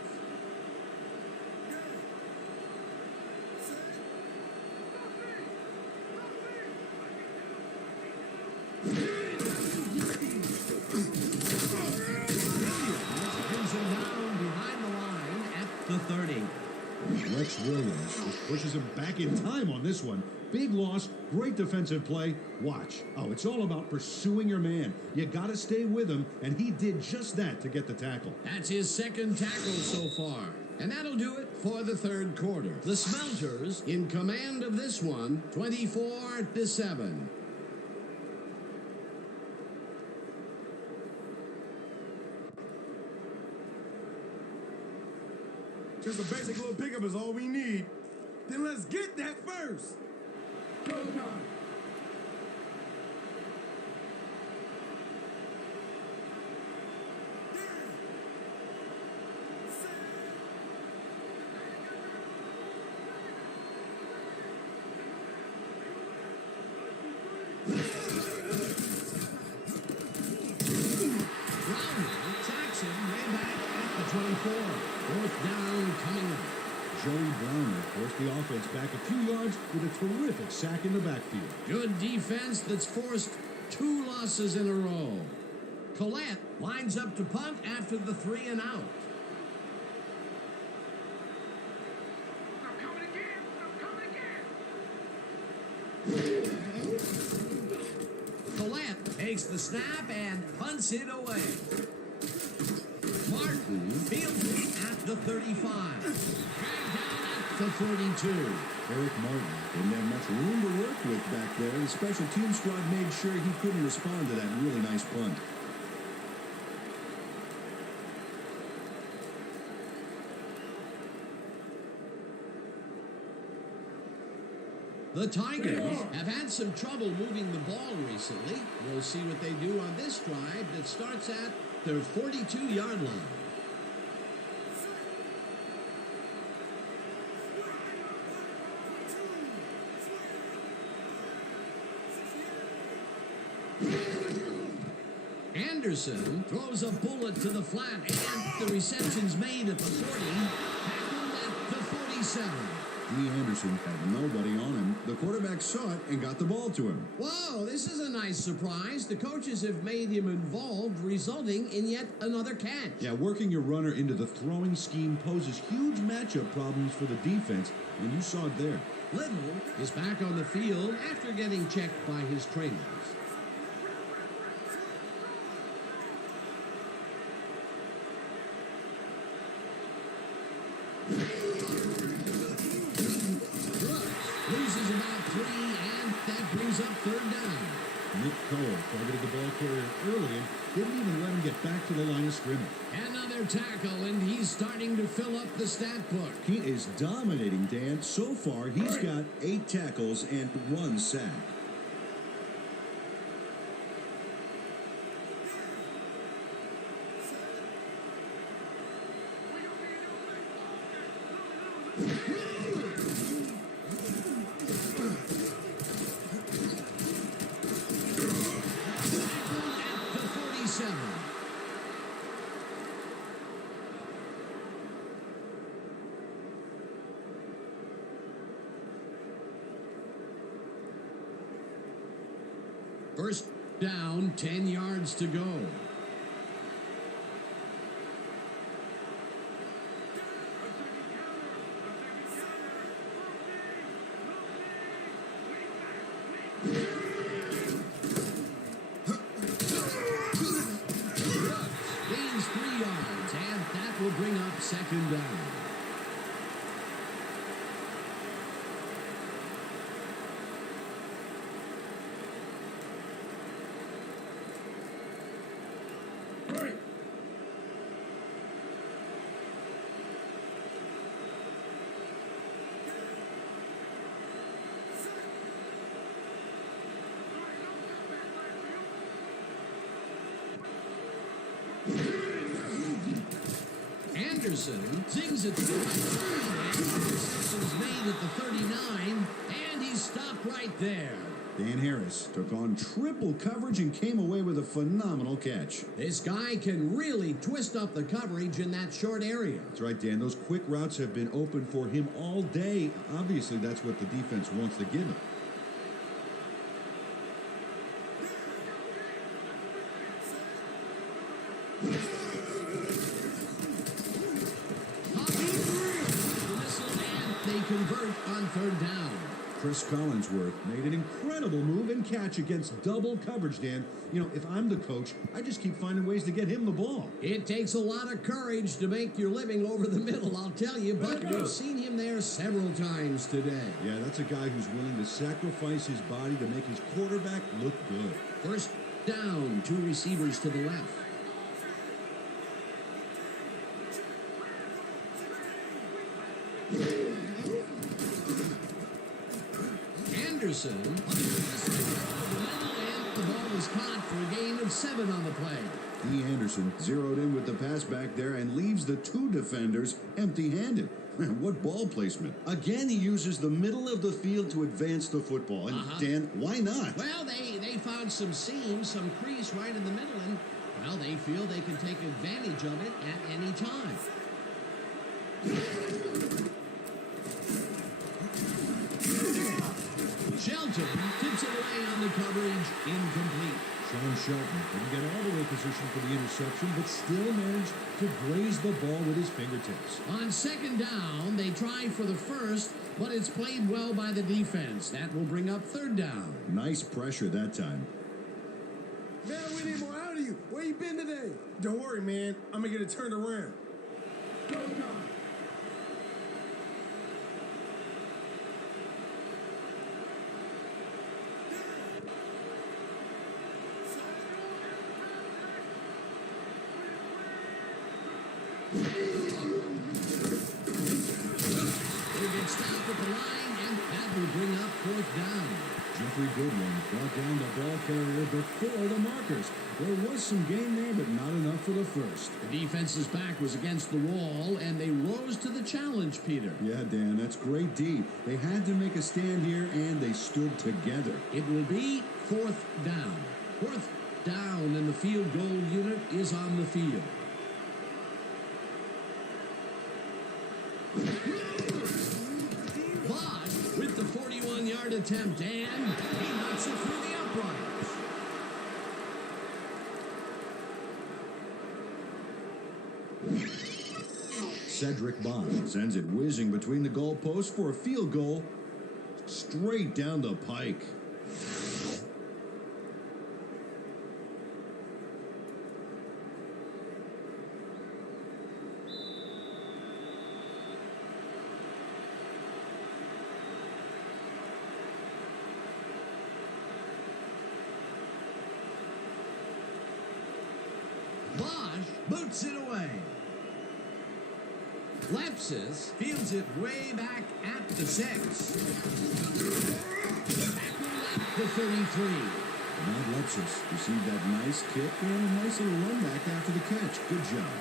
Brings him down behind the line at the 30. Rex Williams just pushes him back in time on this one. Big loss, great defensive play. Watch. Oh, it's all about pursuing your man. You got to stay with him, and he did just that to get the tackle. That's his 2nd tackle so far. And that'll do it for the 3rd quarter. The Smelters in command of this one, 24-7. Just a basic little pickup is all we need. Then let's get that first. Go time. Jackson way back at the 24. 4th down coming up. Joey Browner forced the offense back a few yards with a terrific sack in the backfield. Good defense that's forced 2 losses in a row. Collette lines up to punt after the 3 and out. Collette takes the snap and punts it away. Martin fields it at the 35. Dragged down the 42. Eric Martin didn't have much room to work with back there. The special team squad made sure he couldn't respond to that really nice punt. The Tigers have had some trouble moving the ball recently. We'll see what they do on this drive that starts at their 42-yard line. Anderson throws a bullet to the flat, and the reception's made at the 40, tackled at the 47. D. Anderson had nobody on him. The quarterback saw it and got the ball to him. Whoa, this is a nice surprise. The coaches have made him involved, resulting in yet another catch. Yeah, working your runner into the throwing scheme poses huge matchup problems for the defense, and you saw it there. Little is back on the field after getting checked by his trainers. Loses about 3, and that brings up third down. Nick Cole targeted the ball carrier early and didn't even let him get back to the line of scrimmage. Another tackle, and he's starting to fill up the stat book. He is dominating, Dan. So far, he's got 8 tackles and 1 sack. First down, 10 yards to go. Gains 3 yards, and that will bring up second down. Anderson zings it to the right side, and the reception's made at the 39, and he's stopped right there. Dan Harris took on triple coverage and came away with a phenomenal catch. This guy can really twist up the coverage in that short area. That's right, Dan. Those quick routes have been open for him all day. Obviously, that's what the defense wants to give him. They convert on third down. Chris Collinsworth made an incredible move and catch against double coverage, Dan. You know, if I'm the coach, I just keep finding ways to get him the ball. It takes a lot of courage to make your living over the middle, I'll tell you, but we've seen him there several times today. Yeah, that's a guy who's willing to sacrifice his body to make his quarterback look good. First down, 2 receivers to the left. Anderson and the ball was caught for a gain of 7 on the play. D. Anderson zeroed in with the pass back there and leaves the 2 defenders empty-handed. What ball placement. Again, he uses the middle of the field to advance the football. And Dan, why not? Well, they found some seams, some crease right in the middle, and, well, they feel they can take advantage of it at any time. Shelton tips it away on the coverage, incomplete. Sean Shelton didn't get all the way positioned for the interception, but still managed to graze the ball with his fingertips. On second down, they try for the first, but it's played well by the defense. That will bring up third down. Nice pressure that time. Man, we need more out of you. Where you been today? Don't worry, man. I'm going to get it turned around. Go time. They get stopped at the line, and that will bring up fourth down. Jeffrey Goodwin brought down the ball carrier before the markers. There was some gain there, but not enough for the first. The defense's back was against the wall, and they rose to the challenge, Peter. Yeah, Dan, that's great D. They had to make a stand here, and they stood together. It will be fourth down. Fourth down, and the field goal unit is on the field. Voss with the 41-yard attempt, and he knocks it through the uprights. Cedric Bond sends it whizzing between the goalposts for a field goal straight down the pike. Bosch boots it away. Lepsis fields it way back at the 6. Tackle at the 33. Now Lepsis received that nice kick and a nice little run back after the catch. Good job.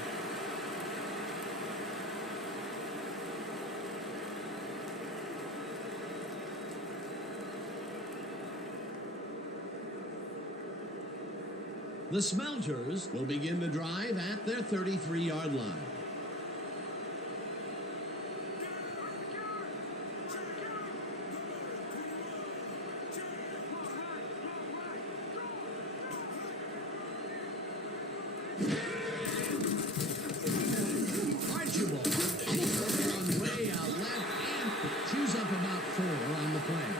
The Smelters will begin the drive at their 33-yard line. Archibald on way out left and chews up about 4 on the play.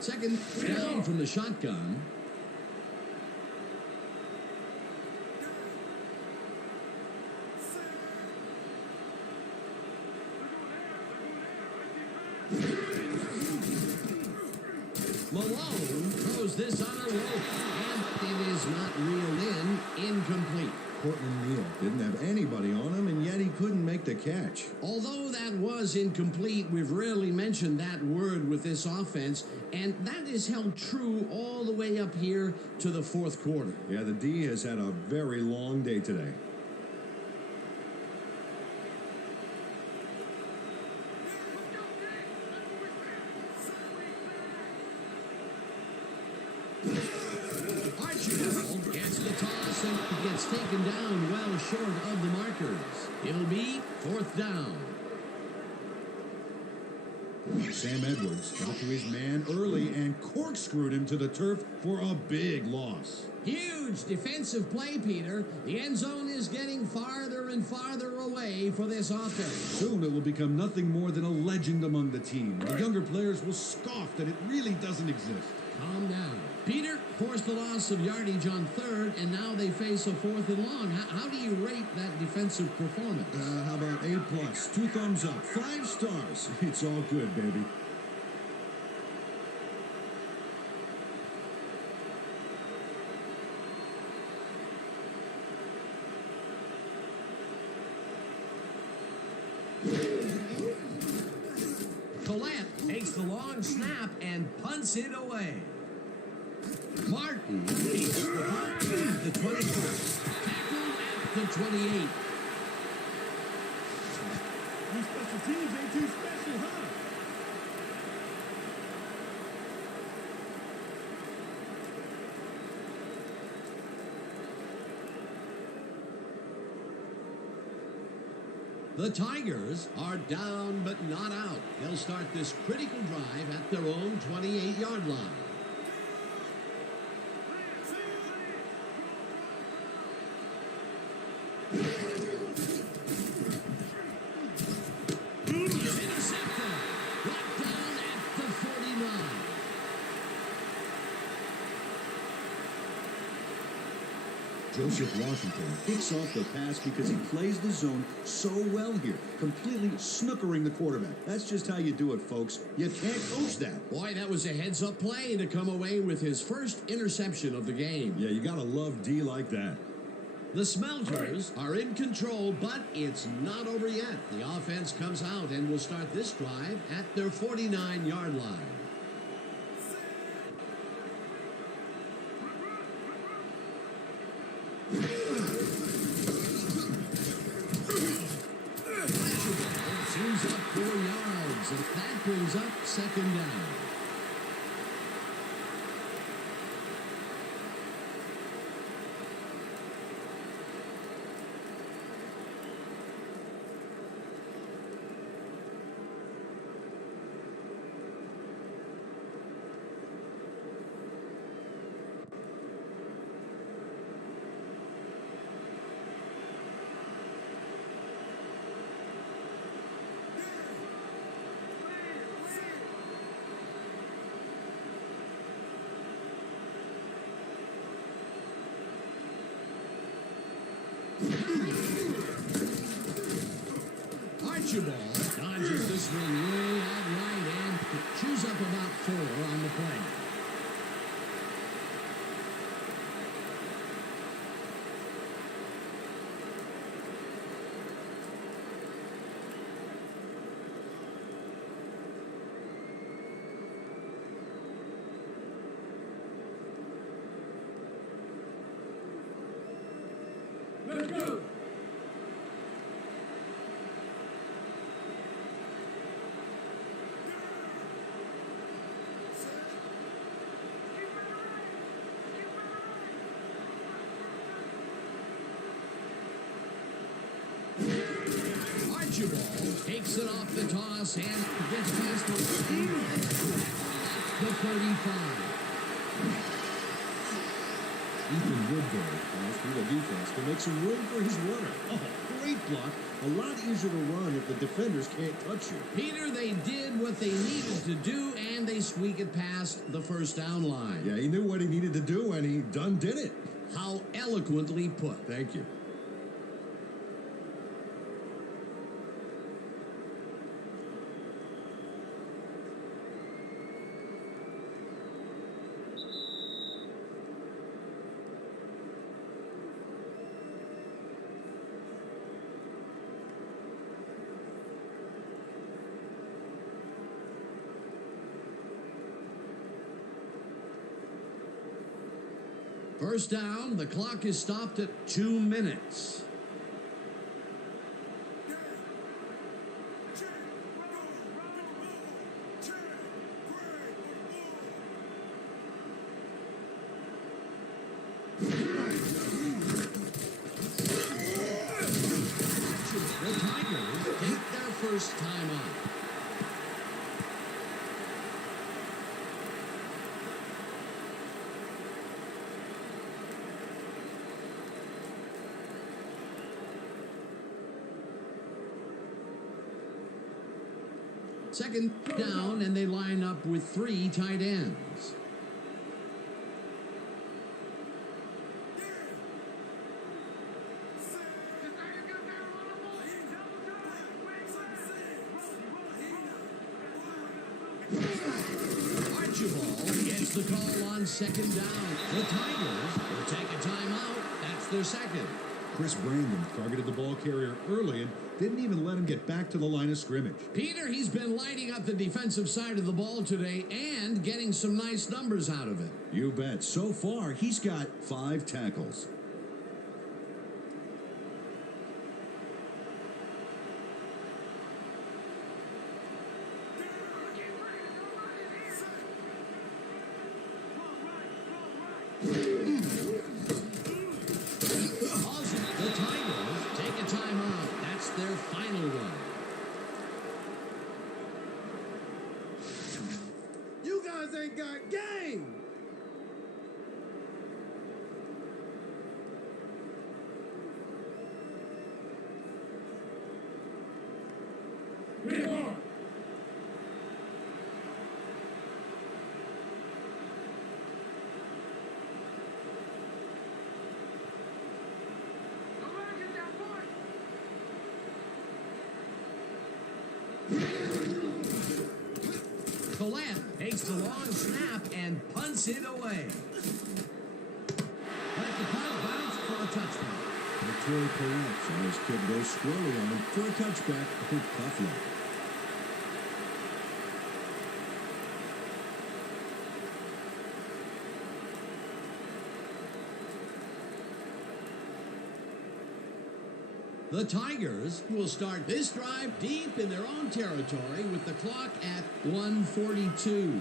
Second down from the shotgun. Malone throws this on a rope, and it is not reeled in. Incomplete. Portland Neal didn't have anybody on him, and yet he couldn't make the catch. Although that was incomplete, we've rarely mentioned that word with this offense, and that is held true all the way up here to the fourth quarter. Yeah, the D has had a very long day today. Archibald gets the toss and gets taken down well short of the markers. It'll be fourth down. Sam Edwards got to his man early and corkscrewed him to the turf for a big loss. Huge defensive play, Peter. The end zone is getting farther and farther away for this offense. Soon it will become nothing more than a legend among the team. The younger players will scoff that it really doesn't exist. Calm down. Peter forced the loss of yardage on third, and now they face a fourth and long. How do you rate that defensive performance? How about A+, 2 thumbs up, 5 stars. It's all good, baby. Collette takes the long snap and punts it away. Martin takes the punt at the 24. Tackled at the 28. These special teams ain't too special, huh? The Tigers are down but not out. They'll start this critical drive at their own 28-yard line. He's intercepted. Brought down at the 49. Joseph Washington picks off the pass because he plays the zone so well here, completely snookering the quarterback. That's just how you do it, folks. You can't coach that. Boy, that was a heads-up play to come away with his first interception of the game. Yeah, you gotta love D like that. The Smelters are in control, but it's not over yet. The offense comes out and will start this drive at their 49-yard line. Teams up 4 yards, and that brings up second down. Archibald dodges this one way out right and chews up about 4 on the play. Let's go. Archibald takes it off the toss and gets past the 35. Ethan Woodbury falls through the defense to make some room for his runner. Oh, great block. A lot easier to run if the defenders can't touch you. Peter, they did what they needed to do, and they squeak it past the first down line. Yeah, he knew what he needed to do, and he done did it. How eloquently put. Thank you. First down, the clock is stopped at 2 minutes. The Tigers take their first time out. Second down, and they line up with 3 tight ends. Archibald gets the call on second down. The Tigers will take a timeout. That's their second. Chris Brandon targeted the ball carrier early and didn't even let him get back to the line of scrimmage. Peter, he's been lighting up the defensive side of the ball today and getting some nice numbers out of it. You bet. So far, he's got 5 tackles. The Tigers take a timeout. That's their final one. You guys ain't got game. Collette takes the long snap and punts it away. Let the punt bounce for a touchdown. Troy Collette saw his kid go squarely on him for a touchback. Tough luck. The Tigers will start this drive deep in their own territory with the clock at 1:42.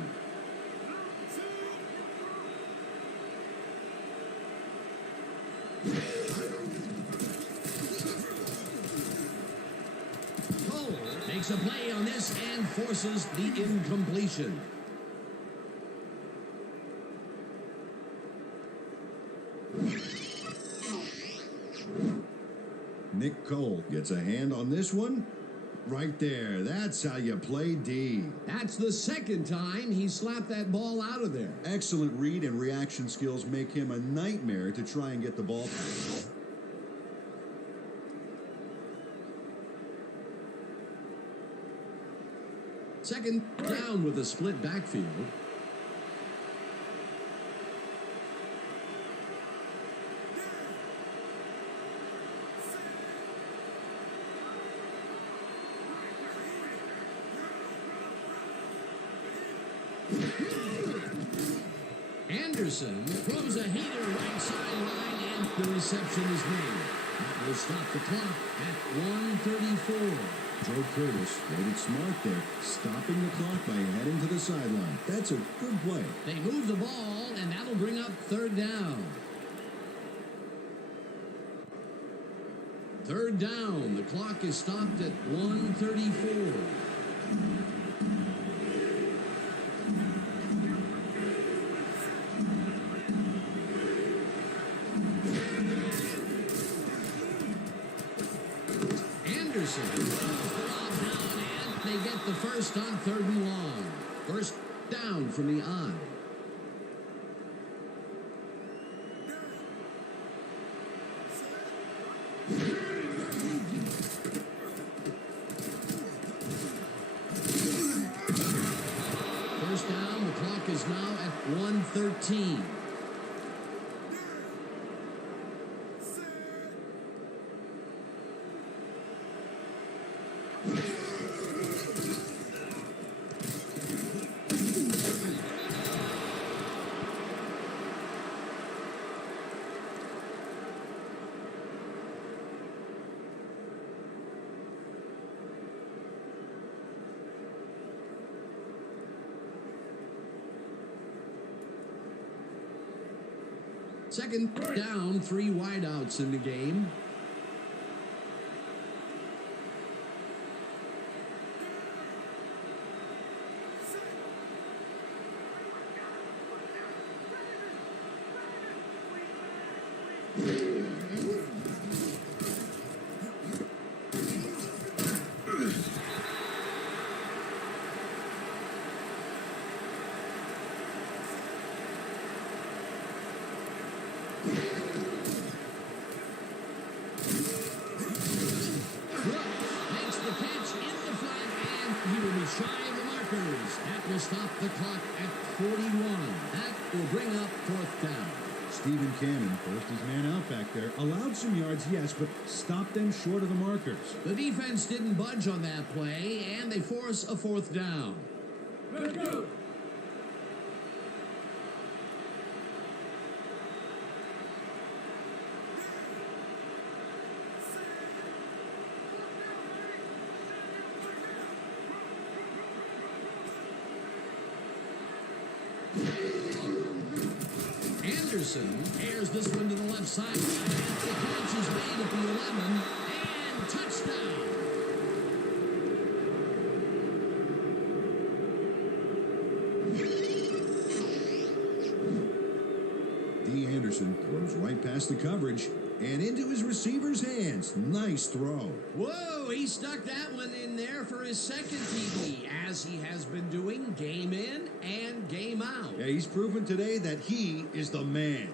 Cole makes a play on this and forces the incompletion. Nick Cole gets a hand on this one. Right there. That's how you play D. That's the second time he slapped that ball out of there. Excellent read and reaction skills make him a nightmare to try and get the ball past. Second down with a split backfield. Anderson throws a heater right sideline, and the reception is made. That will stop the clock at 1:34. Joe Curtis played it smart there, stopping the clock by heading to the sideline. That's a good play. They move the ball, and that'll bring up third down. Third down. The clock is stopped at 1:34. They get the first on third and long. First down from the I. First down, the clock is now at 1:13. Second down, 3 wideouts in the game. That will stop the clock at 41. That will bring up fourth down. Stephen Cannon forced his man out back there. Allowed some yards, yes, but stopped them short of the markers. The defense didn't budge on that play, and they force a fourth down. Let's go. Anderson airs this one to the left side. The catch is made at the 11, and touchdown. D. Anderson throws right past the coverage and into his receiver's hands. Nice throw. Whoa, he stuck that one in there for his second TD, as he has been doing game in and game out. Yeah, he's proven today that he is the man.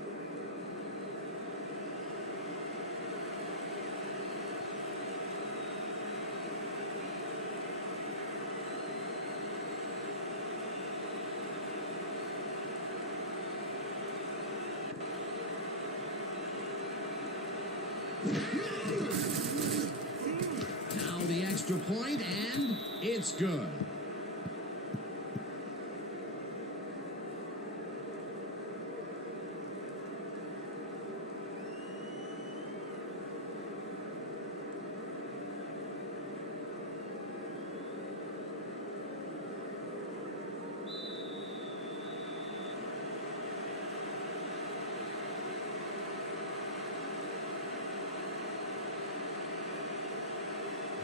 extra point, and it's good.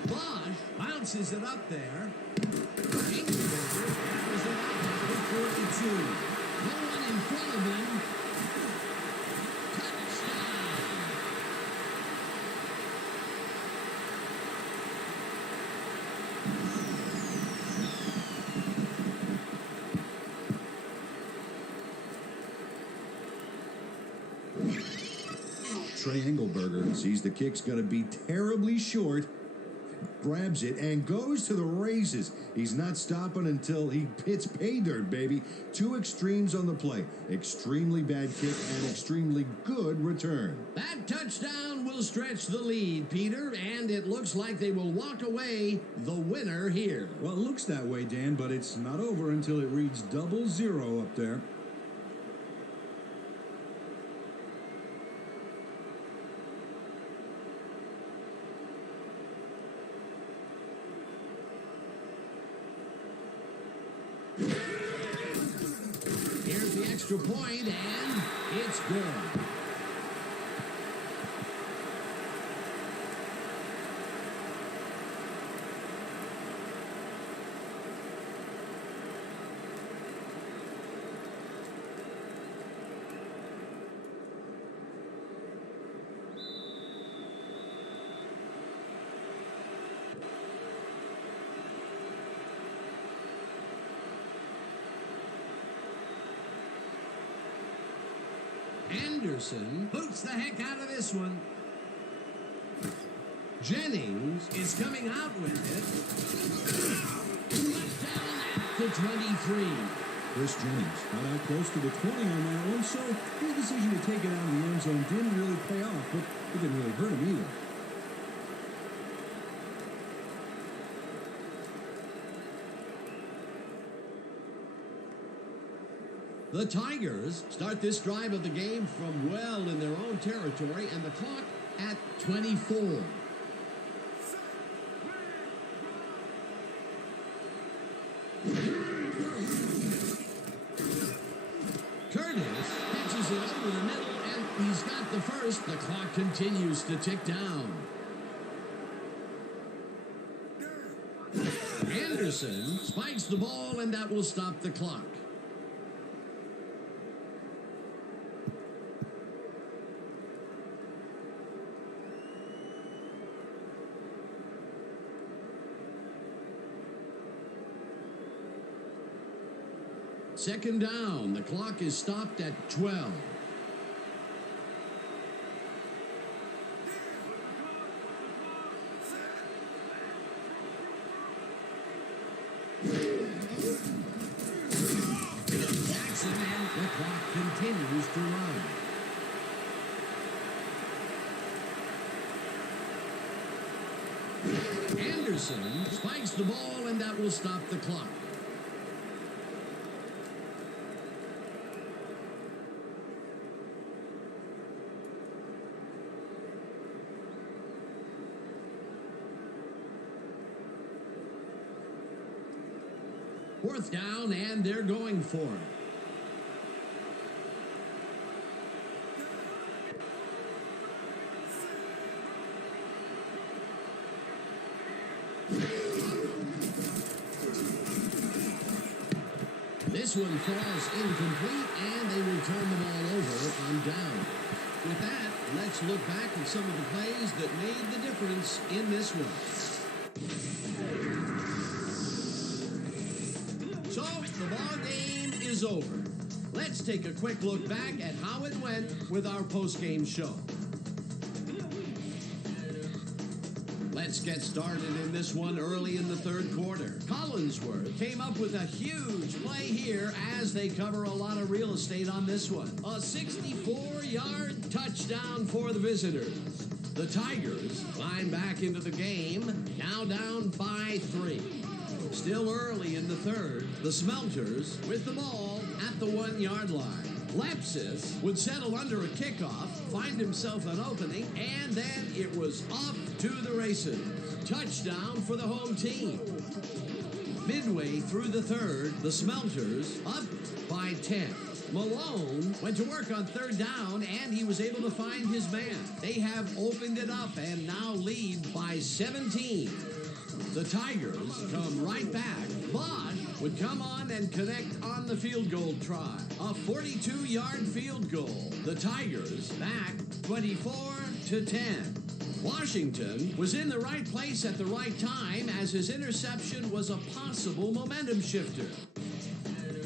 Bosch bounces it up there. Kingsbury powers it up for 42. No one in front of him. Touchdown! Trey Engelberger sees the kick's going to be terribly short, grabs it, and goes to the races. He's not stopping until he hits pay dirt, baby. Two extremes on the play. Extremely bad kick and extremely good return. That touchdown will stretch the lead, Peter, and it looks like they will walk away the winner here. Well, it looks that way, Dan, but it's not over until it reads 00 up there. Here's the extra point, and it's good. Anderson boots the heck out of this one. Jennings is coming out with it. Touchdown at the 23. Chris Jennings got out close to the 20 on that one, so his decision to take it out of the end zone didn't really pay off, but it didn't really hurt him either. The Tigers start this drive of the game from well in their own territory, and the clock at 24. Curtis pitches it over the middle, and he's got the first. The clock continues to tick down. Anderson spikes the ball, and that will stop the clock. Second down. The clock is stopped at 12. Jackson, and the clock continues to run. Anderson spikes the ball, and that will stop the clock. Fourth down, and they're going for it. This one falls incomplete, and they will turn the ball over on down. With that, let's look back at some of the plays that made the difference in this one. So, the ball game is over. Let's take a quick look back at how it went with our post-game show. Let's get started in this one early in the third quarter. Collinsworth came up with a huge play here as they cover a lot of real estate on this one. A 64-yard touchdown for the visitors. The Tigers climb back into the game, now down by 3. Still early in the third, the Smelters with the ball at the 1-yard line. Lepsis would settle under a kickoff, find himself an opening, and then it was off to the races. Touchdown for the home team. Midway through the third, the Smelters up by 10. Malone went to work on third down, and he was able to find his man. They have opened it up and now lead by 17. The Tigers come right back. Bosch would come on and connect on the field goal try. A 42-yard field goal. The Tigers back 24-10. Washington was in the right place at the right time as his interception was a possible momentum shifter.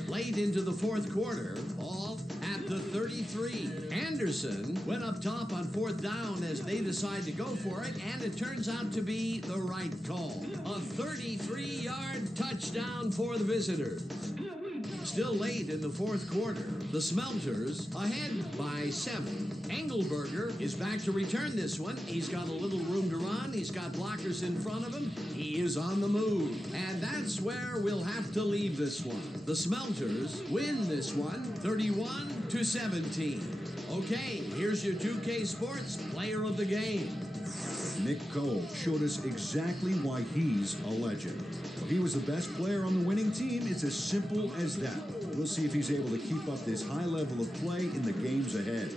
Late into the fourth quarter, ball at the 33. Anderson went up top on fourth down as they decide to go for it, and it turns out to be the right call. A 33-yard touchdown for the visitors. Still late in the fourth quarter, the Smelters ahead by 7. Engelberger is back to return this one. He's got a little room to run. He's got blockers in front of him. He is on the move. And that's where we'll have to leave this one. The Smelters win this one 31-17. Okay, here's your 2K Sports Player of the Game. Nick Cole showed us exactly why he's a legend. If he was the best player on the winning team, it's as simple as that. We'll see if he's able to keep up this high level of play in the games ahead.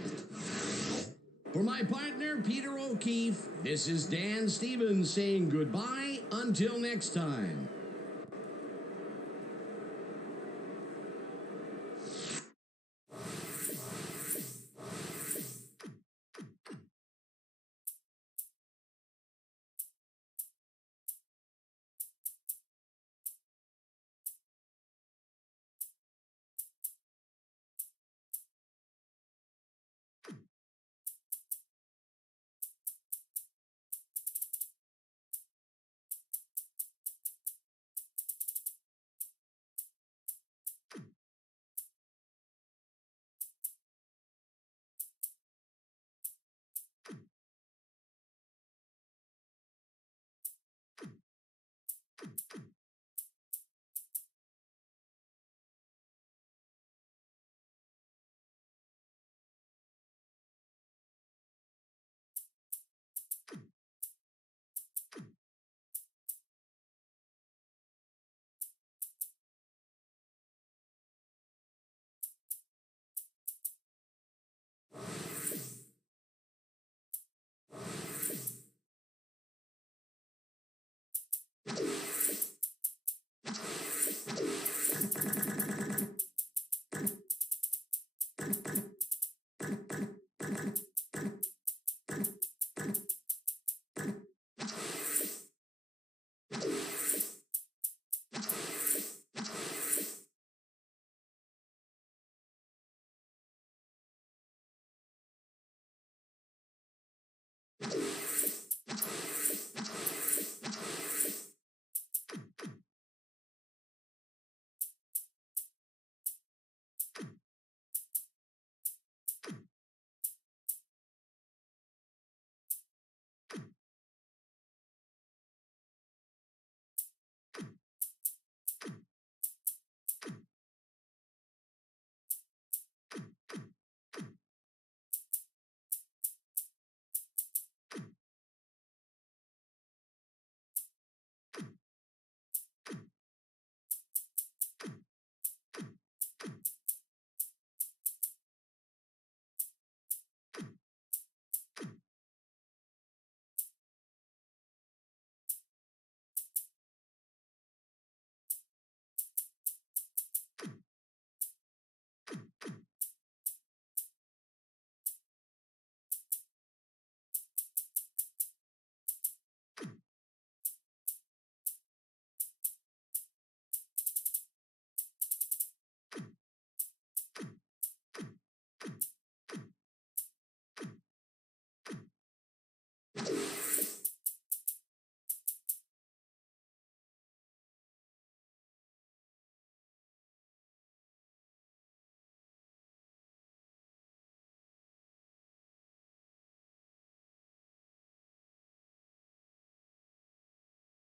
For my partner, Peter O'Keefe, this is Dan Stevens saying goodbye until next time.